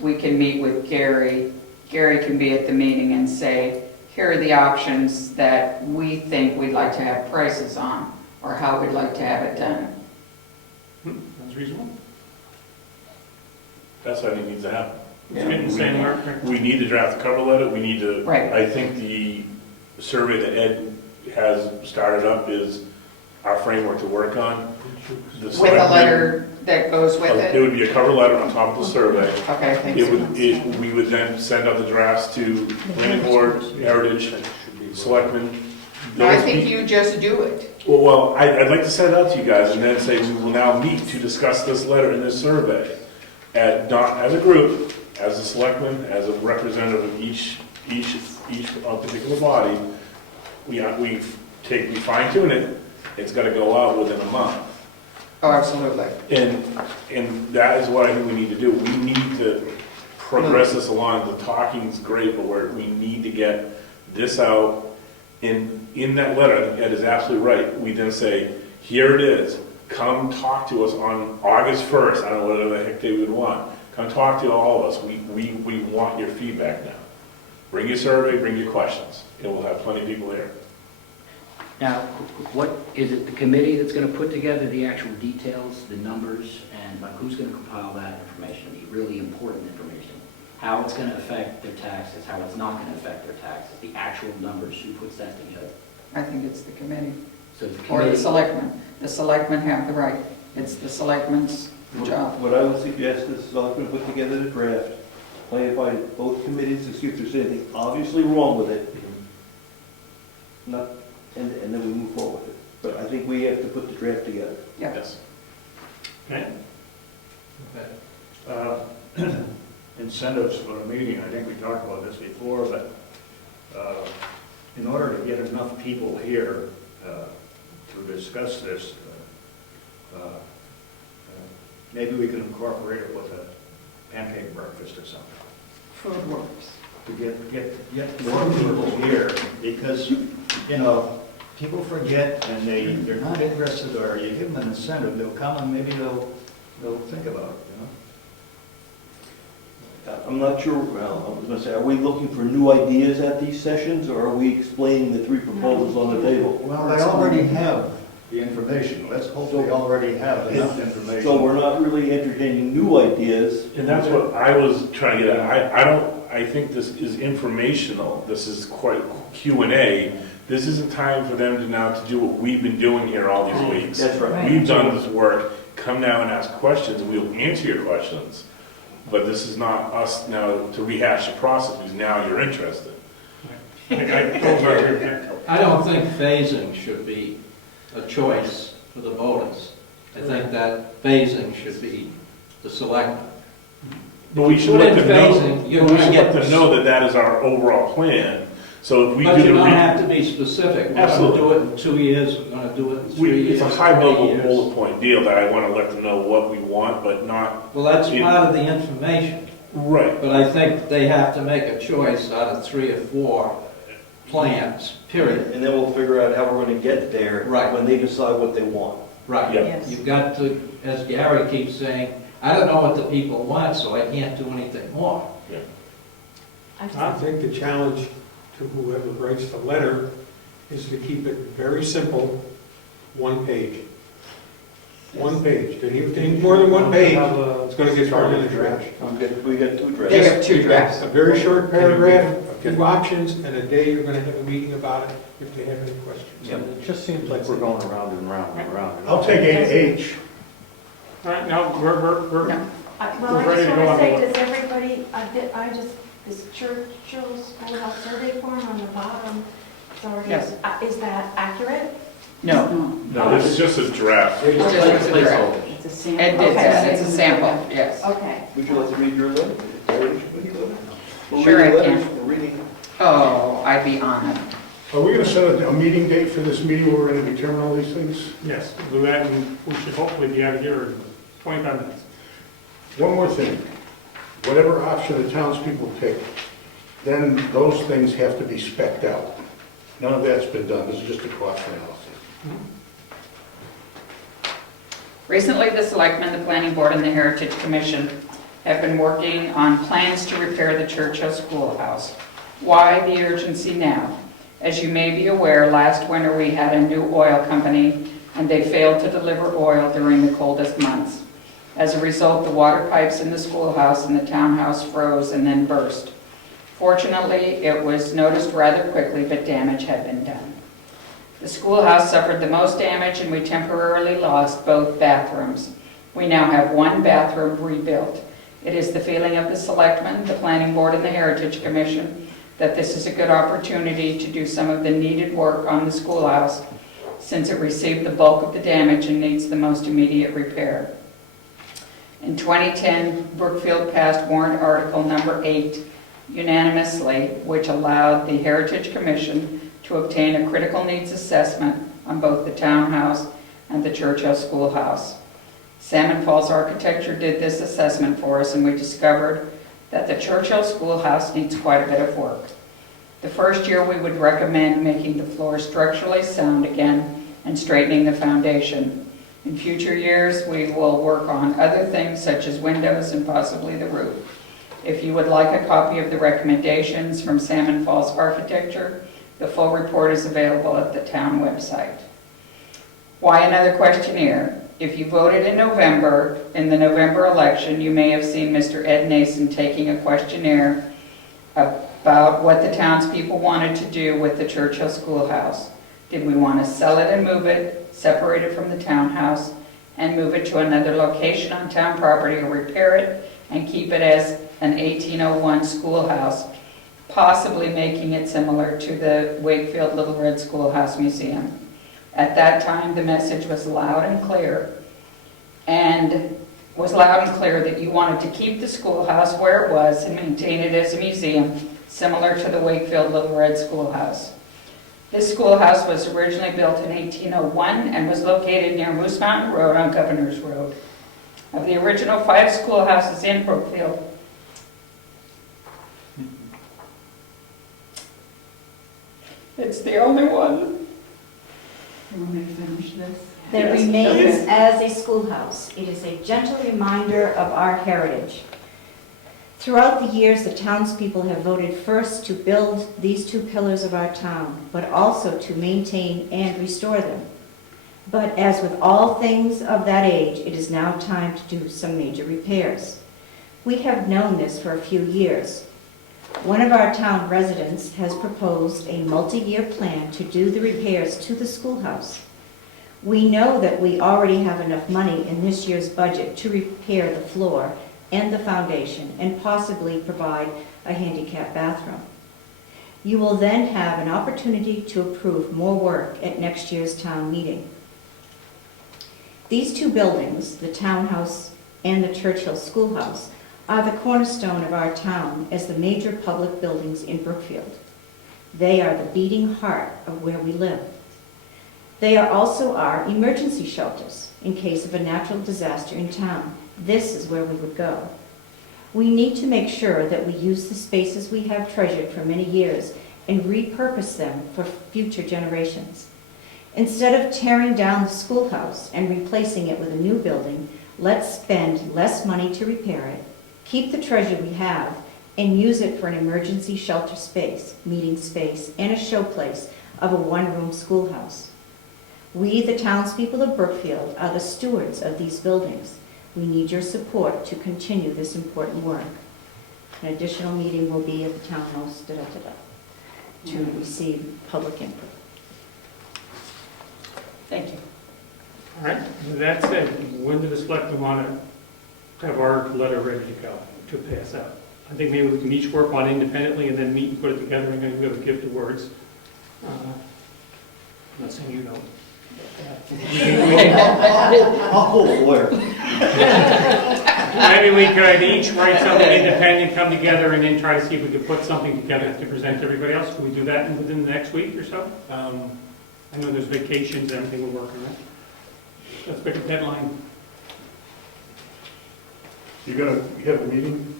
we can meet with Gary. Gary can be at the meeting and say, here are the options that we think we'd like to have prices on, or how we'd like to have it done. That's reasonable. That's what I think needs to happen. It's getting the same work. We need to draft a cover letter, we need to, Right. I think the survey that Ed has started up is our framework to work on. The With a selectmen- letter that goes with It it? would be a cover letter on top of the survey. Okay, thanks. We would then send out the drafts to planning board, heritage, selectmen. No, I those think people- you just do it. Well, I'd like to send it out to you guys and then say we will now meet to discuss this letter and this survey. Not as a group, as a selectman, as a representative of each particular body. We fine tune it, it's gotta go out within a month. Oh, absolutely. And that is what I think we need to do. We need to progress this along. The talking's great, but we need to get this out. In that letter, I think Ed is absolutely right. We then say, here it is. Come talk to us on August 1st. I don't know whatever the heck they would want. Come talk to all of us. We want your feedback now. Bring your survey, bring your questions, and we'll have plenty of people here. Now, what, is it the committee that's gonna put together the actual details, the numbers, and like who's gonna compile that information, the really important information? How it's gonna affect their taxes, how it's not gonna affect their taxes, the actual numbers, who puts that together? I think it's the committee, So the or the committee, selectmen. The selectmen have the right. It's the selectmen's job. What I would suggest is I'm going to put together the draft, play it by both committees to see if there's anything obviously wrong with it. Not, and then we move forward with it. But I think we have to put the draft together. Yeah. Yes. Okay. Incentives for the meeting, I think we talked about this before, but in order to get enough people here to discuss this, maybe we can incorporate it with a pancake breakfast or something. Food works. To get more people here, because, people forget and they're not interested, or you give them an incentive, they'll come and maybe they'll think about it, I'm not sure, well, I was going to say, are we looking for new ideas at these sessions, or are we explaining the 3 proposals on the table? Well, they already have the information. Let's hope they already have enough information. So we're not really entertaining new ideas. And that's what I was trying to get at. I think this is informational. This is quite Q&A. This isn't time for them to now to do what we've been doing here all these weeks. That's right. We've done this work. Come now and ask questions, and we'll answer your questions. But this is not us now to rehash the process, because now you're interested. I totally agree with that. I don't think phasing should be a choice for the voters. I think that phasing should be the selectmen. But we should let them know, Phasing, you're we gonna should get let them know that that is our overall plan. So if we do But you the don't have to be specific. We're going Absolutely. to do it in 2 years, we're going to do it in 3 years. It's a high 20 level years. bullet point deal that I want to let them know what we want, but not, Well, that's it- part of the information. right. But I think they have to make a choice out of 3 or 4 plans, period. And then we'll figure out how we're going to get there Right. when they decide what they want. Right. Yeah. You've got to, as Gary keeps saying, I don't know what the people want, so I can't do anything more. I think the challenge to whoever writes the letter is to keep it very simple, 1 page. 1 page. If you think more than 1 page, it's going to get thrown in the trash. We got 2 drafts. They have 2 drafts. A very short paragraph, a two options and a day you're gonna have a meeting about it if they have any questions. It just seems like we're going around and round and round. I'll take A to H. All right, now, we're No. Well, I We're ready just to go want to on say, the- does everybody, this Churchill School House survey form on the bottom, it's already, Yes. is that accurate? No. No, this is just a draft. They're just Just like as a draft. placeholders. It's a It sample. did Okay. that, it's a sample, yes. Okay. Would you like to read your letter? Heritage Committee letter? We're Sure, reading I can. letters, we're reading. Oh, I'd be honored. Are we gonna set a meeting date for this meeting where we're gonna determine all these things? Yes, we'll do that, and we should hopefully be out of here in 25 minutes. One more thing, whatever option the townspeople pick, then those things have to be spec'd out. None of that's been done, this is just a cost analysis. Recently, the Selectmen, the Planning Board, and the Heritage Commission have been working on plans to repair the Churchill School House. Why the urgency now? As you may be aware, last winter we had a new oil company, and they failed to deliver oil during the coldest months. As a result, the water pipes in the schoolhouse and the townhouse froze and then burst. Fortunately, it was noticed rather quickly, but damage had been done. The schoolhouse suffered the most damage, and we temporarily lost both bathrooms. We now have one bathroom rebuilt. It is the feeling of the Selectmen, the Planning Board, and the Heritage Commission that this is a good opportunity to do some of the needed work on the schoolhouse, since it received the bulk of the damage and needs the most immediate repair. In 2010, Brookfield passed warrant article number 8 unanimously, which allowed the Heritage Commission to obtain a critical needs assessment on both the townhouse and the Churchill School House. Salmon Falls Architecture did this assessment for us, and we discovered that the Churchill School House needs quite a bit of work. The first year, we would recommend making the floor structurally sound again and straightening the foundation. In future years, we will work on other things such as windows and possibly the roof. If you would like a copy of the recommendations from Salmon Falls Architecture, the full report is available at the town website. Why another questionnaire? If you voted in November, in the November election, you may have seen Mr. Ed Nason taking a questionnaire about what the townspeople wanted to do with the Churchill Schoolhouse. Did we want to sell it and move it, separate it from the townhouse, and move it to another location on town property, or repair it and keep it as an 1801 schoolhouse, possibly making it similar to the Wakefield Little Red Schoolhouse Museum? At that time, the message was loud and clear, that you wanted to keep the schoolhouse where it was and maintain it as a museum, similar to the Wakefield Little Red Schoolhouse. This schoolhouse was originally built in 1801 and was located near Moose Mountain Road on Governor's Road. Of the original 5 schoolhouses in Brookfield, it's the only one. You want me to finish this? That Yes. remains as a schoolhouse. It is a gentle reminder of our heritage. Throughout the years, the townspeople have voted first to build these 2 pillars of our town, but also to maintain and restore them. But as with all things of that age, it is now time to do some major repairs. We have known this for a few years. One of our town residents has proposed a multi-year plan to do the repairs to the schoolhouse. We know that we already have enough money in this year's budget to repair the floor and the foundation, and possibly provide a handicap bathroom. You will then have an opportunity to approve more work at next year's town meeting. These 2 buildings, the townhouse and the Churchill Schoolhouse, are the cornerstone of our town as the major public buildings in Brookfield. They are the beating heart of where we live. They are also our emergency shelters in case of a natural disaster in town. This is where we would go. We need to make sure that we use the spaces we have treasured for many years and repurpose them for future generations. Instead of tearing down the schoolhouse and replacing it with a new building, let's spend less money to repair it, keep the treasure we have, and use it for an emergency shelter space, meeting space, and a showplace of a 1-room schoolhouse. We, the townspeople of Brookfield, are the stewards of these buildings. We need your support to continue this important work. An additional meeting will be at the townhouse, to receive public input. Thank you. All right, with that said, when do the selectmen want to have our letter ready to go, to pass out? I think maybe we can each work on it independently and then meet and put it together and then we'll give the words. I'm not saying you don't. I'll pull the lawyer. Maybe we could each write something independent, come together, and then try to see if we could put something together to present to everybody else. Can we do that within the next week or so? I know there's vacations and everything we're working on. Let's pick a deadline. You have a meeting,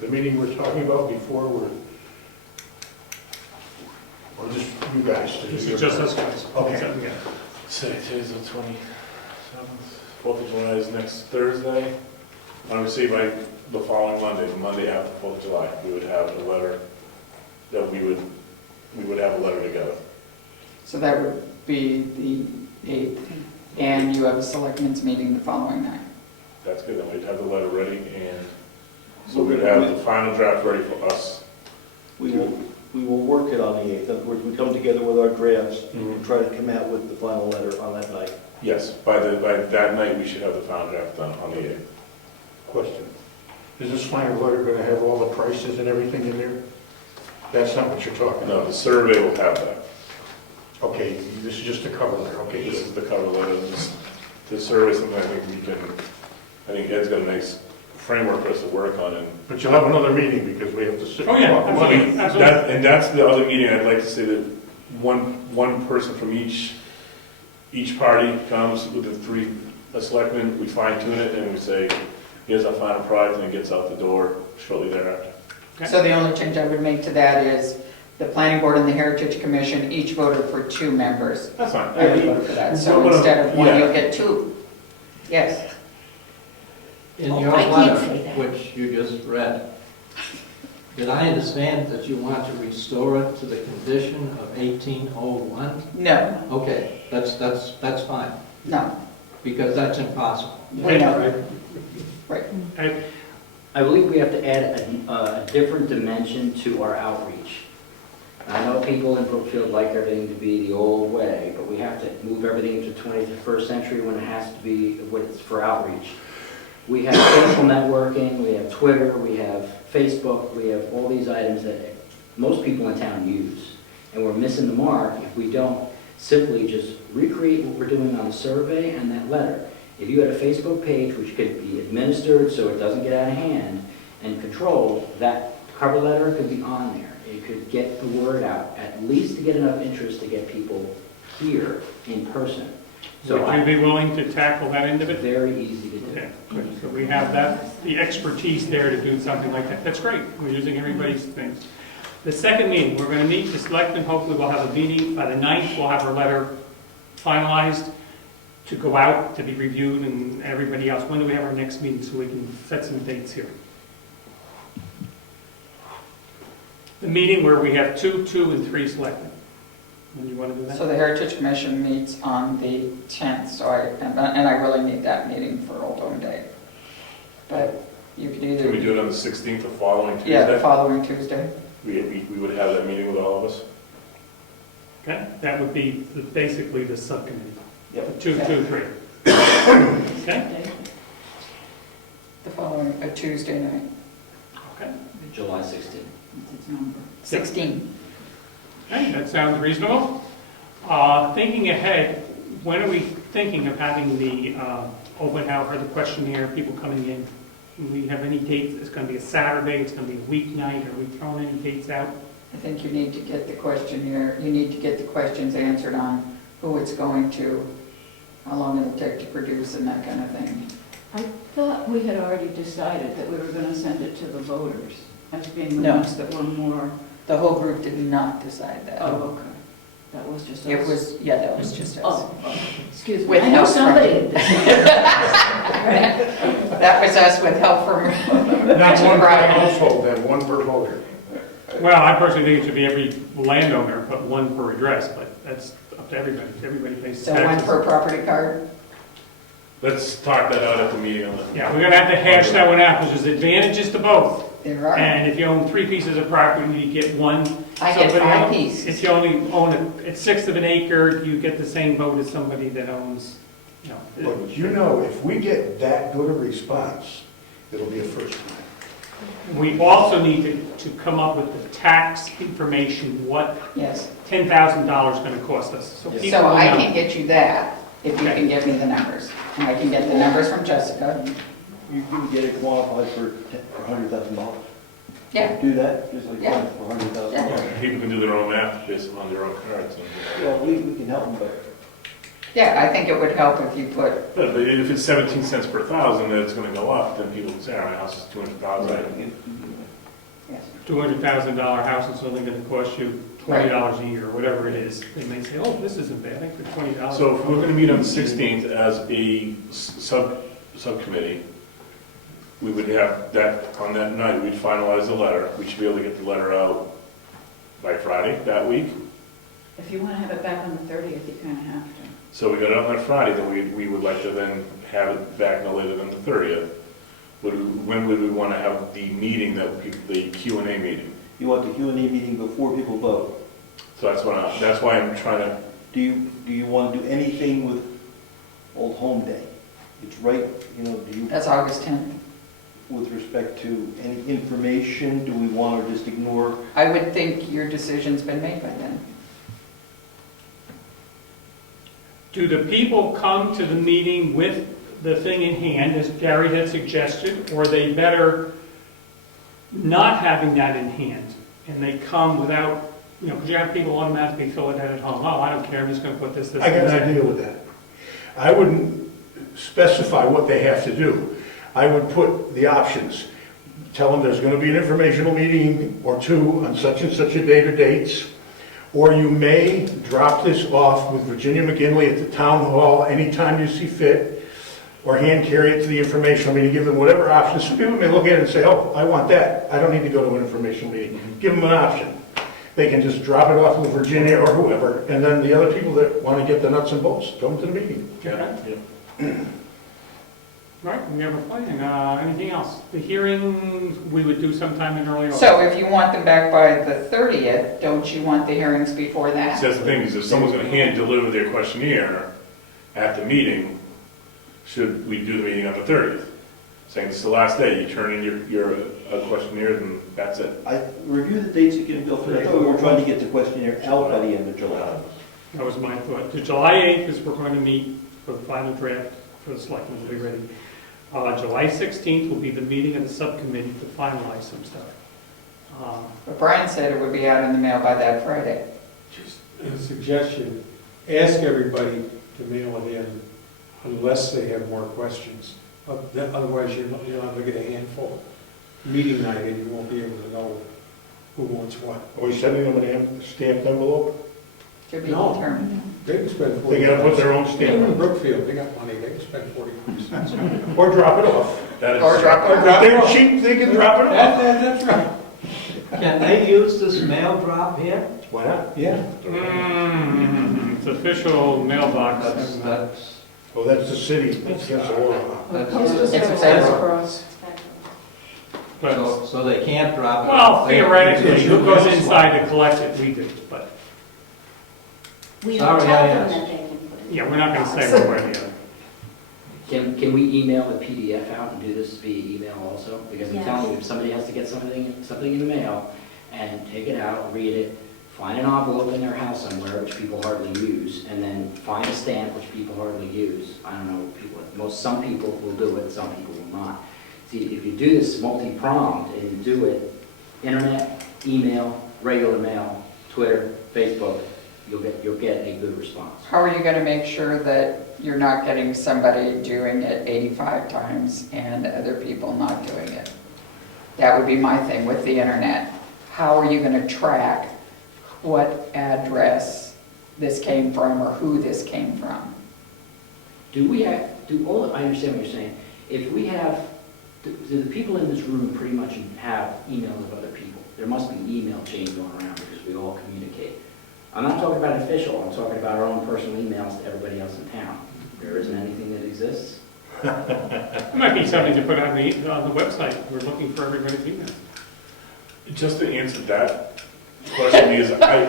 the meeting we're talking about before or just you guys? This is just us guys. Okay. Yeah. Say today's the 27th, 4th of July is next Thursday. Obviously, by the following Monday, the Monday after 4th of July, we would have a letter, that we would have a letter together. So that would be the 8th, and you have a selectmen's meeting the following night. That's good, then we'd have the letter ready, and so we'd have the final draft ready for us. We will work it on the 8th. In other words, we come together with our drafts and try to come out with the final letter on that night. Yes, by that night, we should have the final draft done on the 8th. Question. Is this final letter going to have all the prices and everything in there? That's not what you're talking No, about. the survey will have that. Okay, this is just a cover letter. Okay, This is the cover letter, the survey, something I think Ed's got a nice framework for us to work on, and but you'll have another meeting because we have to sit. Oh, yeah, and talk about it. absolutely. And that's the other meeting, I'd like to say that one person from each party comes with the three selectmen, we fine tune it, and we say, here's our final product, and it gets out the door shortly thereafter. So the only change I would make to that is the planning board and the heritage commission each voted for 2 members. That's fine. I would vote for that, so instead of 1, you'll get 2. Yes. In Oh, your I can't letter, say that. which you just read, did I understand that you want to restore it to the condition of 1801? No, Okay, that's fine, no, because that's impossible. we know. Right. I believe we have to add a different dimension to our outreach. I know people in Brookfield like everything to be the old way, but we have to move everything into the 21st century when it has to be, when it's for outreach. We have social networking, we have Twitter, we have Facebook, we have all these items that most people in town use. And we're missing the mark if we don't simply just recreate what we're doing on the survey and that letter. If you had a Facebook page which could be administered so it doesn't get out of hand and controlled, that cover letter could be on there. It could get the word out, at least to get enough interest to get people here in person. So Would you be willing to tackle that end of it? very easy to do. Okay, good. So we have that, the expertise there to do something like that. That's great. We're using everybody's things. The second meeting, we're going to meet the selectmen. Hopefully we'll have a meeting. By the 9th, we'll have our letter finalized to go out, to be reviewed, and everybody else. When do we have our next meeting so we can set some dates here? The meeting where we have 2, 2, and 3 selectmen. When you want to do that? So the Heritage Commission meets on the 10th, so I really need that meeting for Old Home Day. But you could either... Can we do it on the 16th, the following Tuesday? Yeah, the following Tuesday. We would have that meeting with all of us. Okay, that would be basically the subcommittee. Yep. 2, 2, 3. Okay? The following, Tuesday night. Okay. July 16th. 16. Okay, that sounds reasonable. Thinking ahead, when are we thinking of having the open house or the questionnaire, people coming in? Do we have any dates? It's going to be a Saturday, it's going to be a weeknight, are we throwing any dates out? I think you need to get the questionnaire, you need to get the questions answered on who it's going to, how long it'll take to produce and that kind of thing. I thought we had already decided that we were going to send it to the voters as being the No. ones that were more, The whole group did not decide that. oh, okay. That was just us. It was, yeah, that was just us. Oh, excuse me. With I know help from- somebody. That was us with help from Not Richard one per Bryan. household, then one per voter. Well, I personally think it should be every landowner, but 1 per address, but that's up to everybody. Everybody pays So one taxes. per property card? Let's talk that out at the meeting on the... Yeah, we're going to have to hash that one out, because there's advantages to both. There are. And if you own 3 pieces of property, you get one. I get Somebody 5 else- pieces. If you only own a 1/6 of an acre, you get the same vote as somebody that owns, you know. But you know, if we get that good a response, it'll be a first time. We also need to come up with the tax information, what Yes. $10,000 is going to cost us. So people So will I know. can get you that, if you can give me the numbers. And I can get the numbers from Jessica. You can get it qualified for $100,000. Yeah, Do that, just like Yeah. for $100,000. People can do their own math based on their own cards. Well, we can help them, but yeah, I think it would help if you put, But if it's 17 cents per thousand, then it's gonna go up, then people can say, our house is 200,000. yes. $200,000 house is only going to cost you $20 a year, or whatever it is. They may say, oh, this isn't bad, I put $20. So if we're gonna meet on the 16th as a subcommittee, we would have that, on that night, we'd finalize the letter. We should be able to get the letter out by Friday that week. If you want to have it back on the 30th, you kind of have to. So we got it on that Friday, then we would like to then have it back no later than the 30th. When would we want to have the meeting, the Q&A meeting? you want the Q&A meeting before people vote. So that's why I'm trying to, Do you want to do anything with Old Home Day? It's right, do you, That's August 10th. with respect to any information, do we want to just ignore? I would think your decision's been made by then. Do the people come to the meeting with the thing in hand, as Gary had suggested, or are they better not having that in hand? And they come without, because you have people automatically fill it out at home. Oh, I don't care, I'm just going to put this. I got an idea with that. I wouldn't specify what they have to do. I would put the options. Tell them there's going to be an informational meeting or two on such and such a date or dates. Or you may drop this off with Virginia McGinley at the town hall anytime you see fit, or hand carry it to the informational meeting, give them whatever options. Some people may look at it and say, oh, I want that. I don't need to go to an informational meeting. Give them an option. They can just drop it off with Virginia or whoever, and then the other people that want to get the nuts and bolts, come to the meeting. Okay. Right, we have a plan. Anything else? The hearings, we would do sometime in early August. So if you want them back by the 30th, don't you want the hearings before that? see, that's the thing, is if someone's gonna hand deliver their questionnaire at the meeting, should we do the meeting on the 30th? Saying it's the last day, you turn in your questionnaire, and that's it. I review the dates again, Bill, I thought we were trying to get the questionnaire out by the end of July. That was my thought. The July 8th is we're going to meet for the final draft for the selectmen to be ready. July 16th will be the meeting of the subcommittee to finalize some stuff. But Brian said it would be out in the mail by that Friday. Just a suggestion, ask everybody to mail it in unless they have more questions. Otherwise, you're not going to get a handful meeting night and you won't be able to know who wants what. Are we sending them a stamped envelope? To be No. determined. They can spend 40. They gotta put their own Even stamp in on it. Brookfield, they got money, they can spend 40 bucks. Or drop it off. That is- Or drop it off. They're cheap, they can drop it off. That's right. Can they use this mail drop here? Why not? Yeah. It's official mailbox. That's, Oh, that's the city, that's against the law. that's, It's a federal. But, so they can't drop it. well, off. They- theoretically, who goes inside to collect it? We do, but, We don't Sorry, tell I them asked. that they can put it. yeah, we're not going to say one way or the other. Can we email the PDF out and do this via email also? Because I'm Yes. telling you, if somebody has to get something in the mail and take it out, read it, find an envelope in their house somewhere, which people hardly use, and then find a stamp, which people hardly use. I don't know, some people will do it, some people will not. See, if you do this multi-pronged and you do it, internet, email, regular mail, Twitter, Facebook, you'll get a good response. How are you going to make sure that you're not getting somebody doing it 85 times and other people not doing it? That would be my thing with the internet. How are you going to track what address this came from or who this came from? I understand what you're saying. If we have, do the people in this room pretty much have emails of other people? There must be email chains going around because we all communicate. I'm not talking about official, I'm talking about our own personal emails to everybody else in town. There isn't anything that exists. It might be something to put on the website. We're looking for everybody's email. Just to answer that question, because I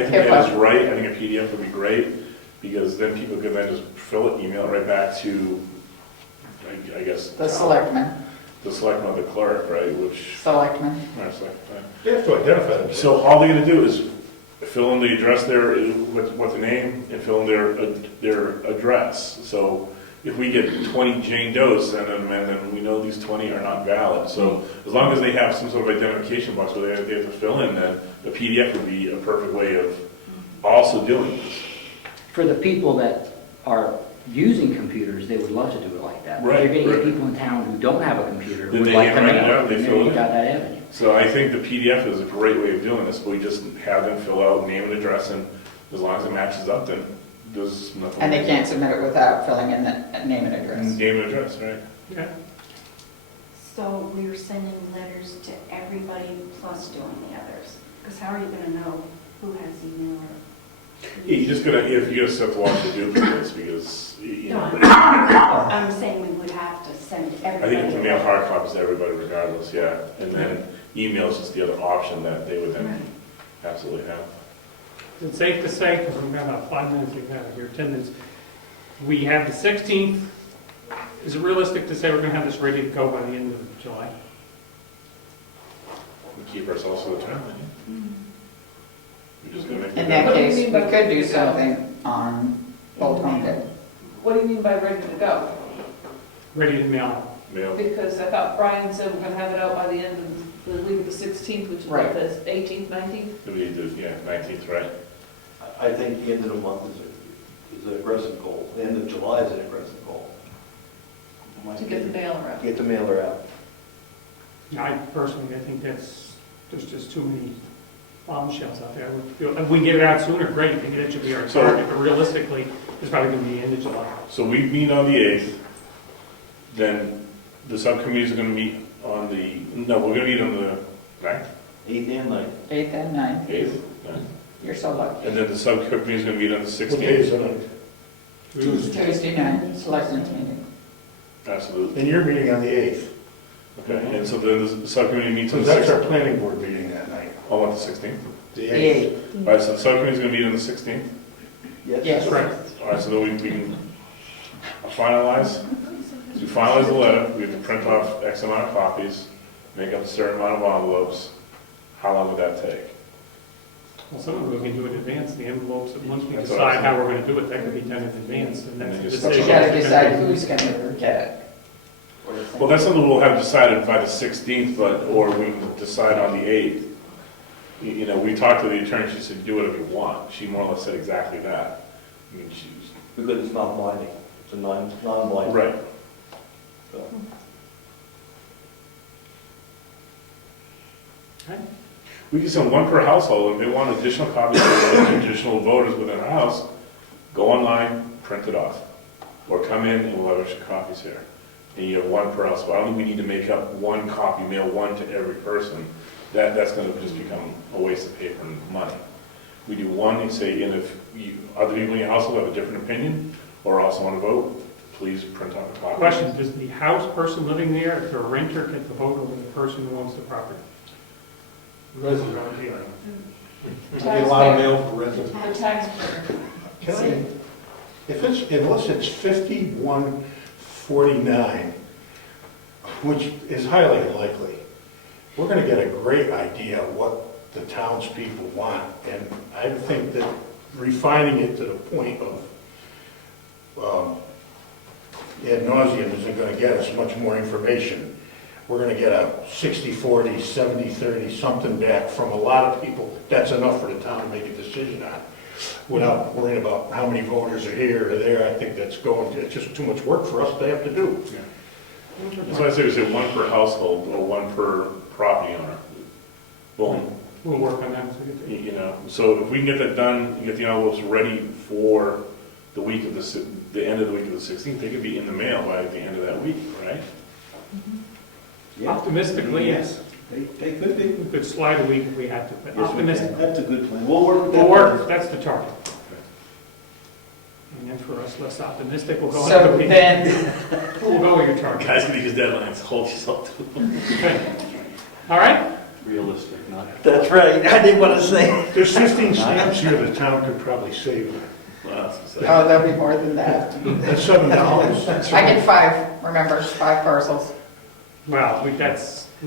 think that is right. I think a PDF would be great, because then people could then just fill it, email it right back to, I guess. The selectmen, The selectman or the clerk, right, which. selectmen. Right, selectman. They have to identify themselves. So all they're gonna do is fill in the address there, what the name, and fill in their address. So if we get 20 Jane Does send them, and then we know these 20 are not valid. So as long as they have some sort of identification box where they have to fill in, then the PDF would be a perfect way of also doing this. For the people that are using computers, they would love to do it like that. Right, You're gonna right. get people in town who don't have a computer, Then would they like to handwrite it mail, out, they and fill then it you in. got that avenue. So I think the PDF is a great way of doing this, but we just have them fill out name and address, and as long as it matches up, then there's nothing. And they can't submit it without filling in the name and address. Name and address, right? Okay. So we're sending letters to everybody plus doing the others? Because how are you going to know who has email or? Yeah, you just gotta, if you gotta set the law to duplicates, because, you No, know, I'm saying we would have to send I everybody. think you can a mail letter. hard copies to everybody regardless, yeah. And then email is just the other option that they would then absolutely have. Is it safe to say, because we've got about 5 minutes, we've got your 10 minutes, we have the 16th. Is it realistic to say we're going to have this ready to go by the end of July? We keep ourselves to the time, we're just gonna make. In it that What do you case, mean we by could ready do to go? something on Old Home Day. What do you mean by ready to go? Ready to mail out? Mail. Because I thought Brian said we're gonna have it out by the end of the week of the 16th, which is Right. what, the 18th, 19th? We need to, yeah, 19th, right? I think the end of the month is an aggressive goal. The end of July is an aggressive goal. To get the mail around. Get the mailer out. I personally, I think there's just too many bombshells out there. I would feel, if we can get it out sooner, great, maybe that should be our So- target, but realistically, it's probably going to be the end of July. So we meet on the 8th, then the subcommittees are gonna meet on no, we're gonna meet on the 9th, 8th and 9th. 8th and 9th, 8th, 9th. you're so lucky. And then the subcommittee's gonna meet on the What day is 16th. it? Tuesday night, selectmen's meeting. Absolutely. And you're meeting on the 8th. Okay, and so then the subcommittee meets on So the that's our 16th. planning board meeting that night. Oh, on the 16th? The The 8th. 8th. All right, so the subcommittee's gonna meet on the 16th. Yes. Yes. Right. All right, so then we can finalize, we finalize the letter, we have to print off X amount of copies, make up a certain amount of envelopes. How long would that take? Well, some of it we can do in advance, the envelopes, and once we That's what I decide how we're going to do it, that could be done in advance, and that's the And then just- But decision. you gotta decide who's gonna get it. Well, that's something we'll have decided by the 16th, or we can decide on the 8th. You know, we talked to the attorney, she said, do whatever you want. She more or less said exactly that. I mean, she's, Because it's not binding. It's a non-binding. right. So, Okay. We can send one per household, if they want additional copies for additional voters within our house, go online, print it off. Or come in and we'll have extra copies here. And you have one per house, but I don't think we need to make up one copy, mail one to every person. That's gonna just become a waste of paper and money. We do one and say, and if other people in your household have a different opinion, or also want to vote, please print out a copy. Question, does the house person living there, if they're a renter, get the vote over the person who owns the property? Resident. Taxpayer. Get a lot of mail for residents. The taxpayer. Can I, unless it's 5149, which is highly unlikely, we're gonna get a great idea of what the townspeople want, and I think that refining it to the point of ad nauseum isn't gonna get us much more information. We're gonna get a 60-40, 70-30, something back from a lot of people. That's enough for the town to make a decision on, without worrying about how many voters are here or there. I think it's just too much work for us to have to do. That's why I say we say one per household or one per property owner. Boom. We'll work on that. You know, so if we can get that done, get the envelopes ready for the week of the end of the week of the 16th, they could be in the mail by the end of that week, right? yeah. Optimistically, yes. They could be. We could slide a week if we had to, but Yes, we can. optimistic. That's a good plan. We'll work with that. We'll work, that's the target. And then for us less optimistic, we'll go. So then, We'll go with your target. Guys, gonna use deadlines, hold yourself to them. Okay. All right? Realistic, not. That's right, I didn't want to say. There's 15 stamps here the town could probably save. Oh, there'll be more than that. That's $7. I get 5, remember, 5 parcels. Well, we got It's a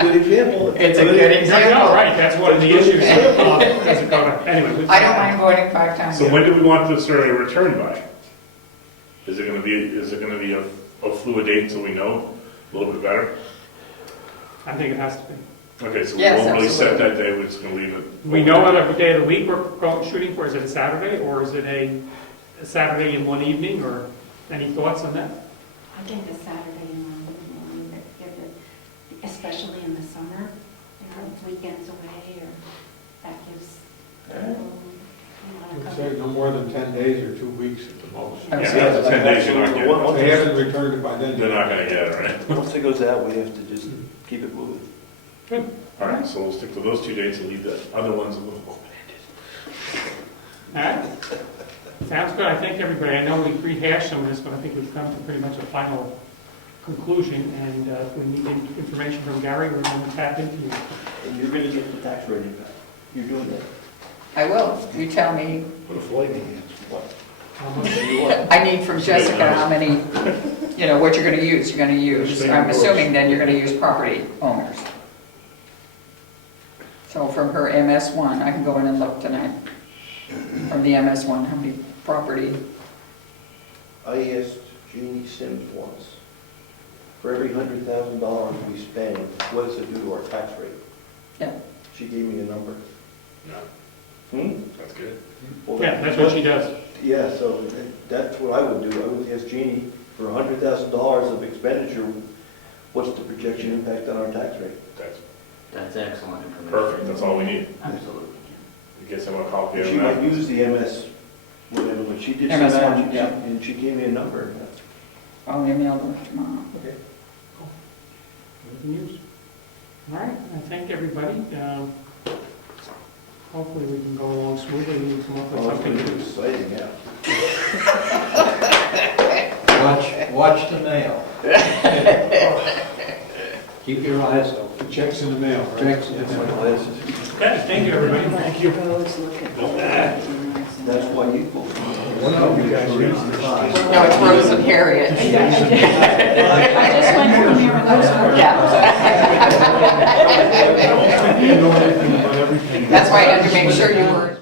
good example. It's a good example. No, right, that's one of the issues. Does it go to- Anyway. I don't mind voting 5 times. So when do we want the survey returned by? Is it gonna be a fluid date until we know a little bit better? I think it has to be. Okay, so we Yes, won't really set absolutely. that day, we're just gonna leave it. We know what day of the week we're shooting for. Is it a Saturday, or is it a Saturday in one evening, or any thoughts on that? I think a Saturday in the morning, that give it, especially in the summer, weekends away, or that gives people, I you know, would say no more than 10 days or 2 weeks at the most. Yeah, after 10 days, you're not getting If they it. haven't returned it by then. They're not gonna get it, right? Once it goes out, we have to just keep it moving. Good. All right, so we'll stick to those 2 dates and leave the other ones a little open-ended. All right? Sounds good. I thank everybody. I know we've rehashed some of this, but I think we've come to pretty much a final conclusion. And if we need information from Gary, we're going to tap into you. And you're gonna get the tax rating back. You're doing that. I will. You tell me. Put a flag in it. What? How much? You are. I need from Jessica how many, what you're going to use. You're going to use, I'm assuming then you're going to use property owners. So from her MS1, I can go in and look tonight. From the MS1, how many property? I asked Jeannie Sims once, for every $100,000 we spend, what does it do to our tax rate? Yeah. She gave me a number. No, Hmm? that's good. Well, Yeah, that's what she does. Yeah, so that's what I would do. I would ask Jeannie, for $100,000 of expenditure, what's the projection impact on our tax rate? That's excellent information. Perfect, that's all we need. Absolutely. You get someone copy of She might that. use the MS, whatever, but she did some MS1, magic, yeah. and she gave me a number. I'll email them tomorrow. Okay. Everything used. All right, I thank everybody. Hopefully we can go along smoothly and come up with Well, it's something. pretty exciting, yeah. Watch the mail. Keep your eyes open. Checks in the mail, right? Checks in the My mail. glasses. Okay, thank you, everybody. Thank you. That's why you voted. No, it's Rose and Harriet. I just went through here and those were. Yeah. You know anything about everything. That's why I had to make sure you were.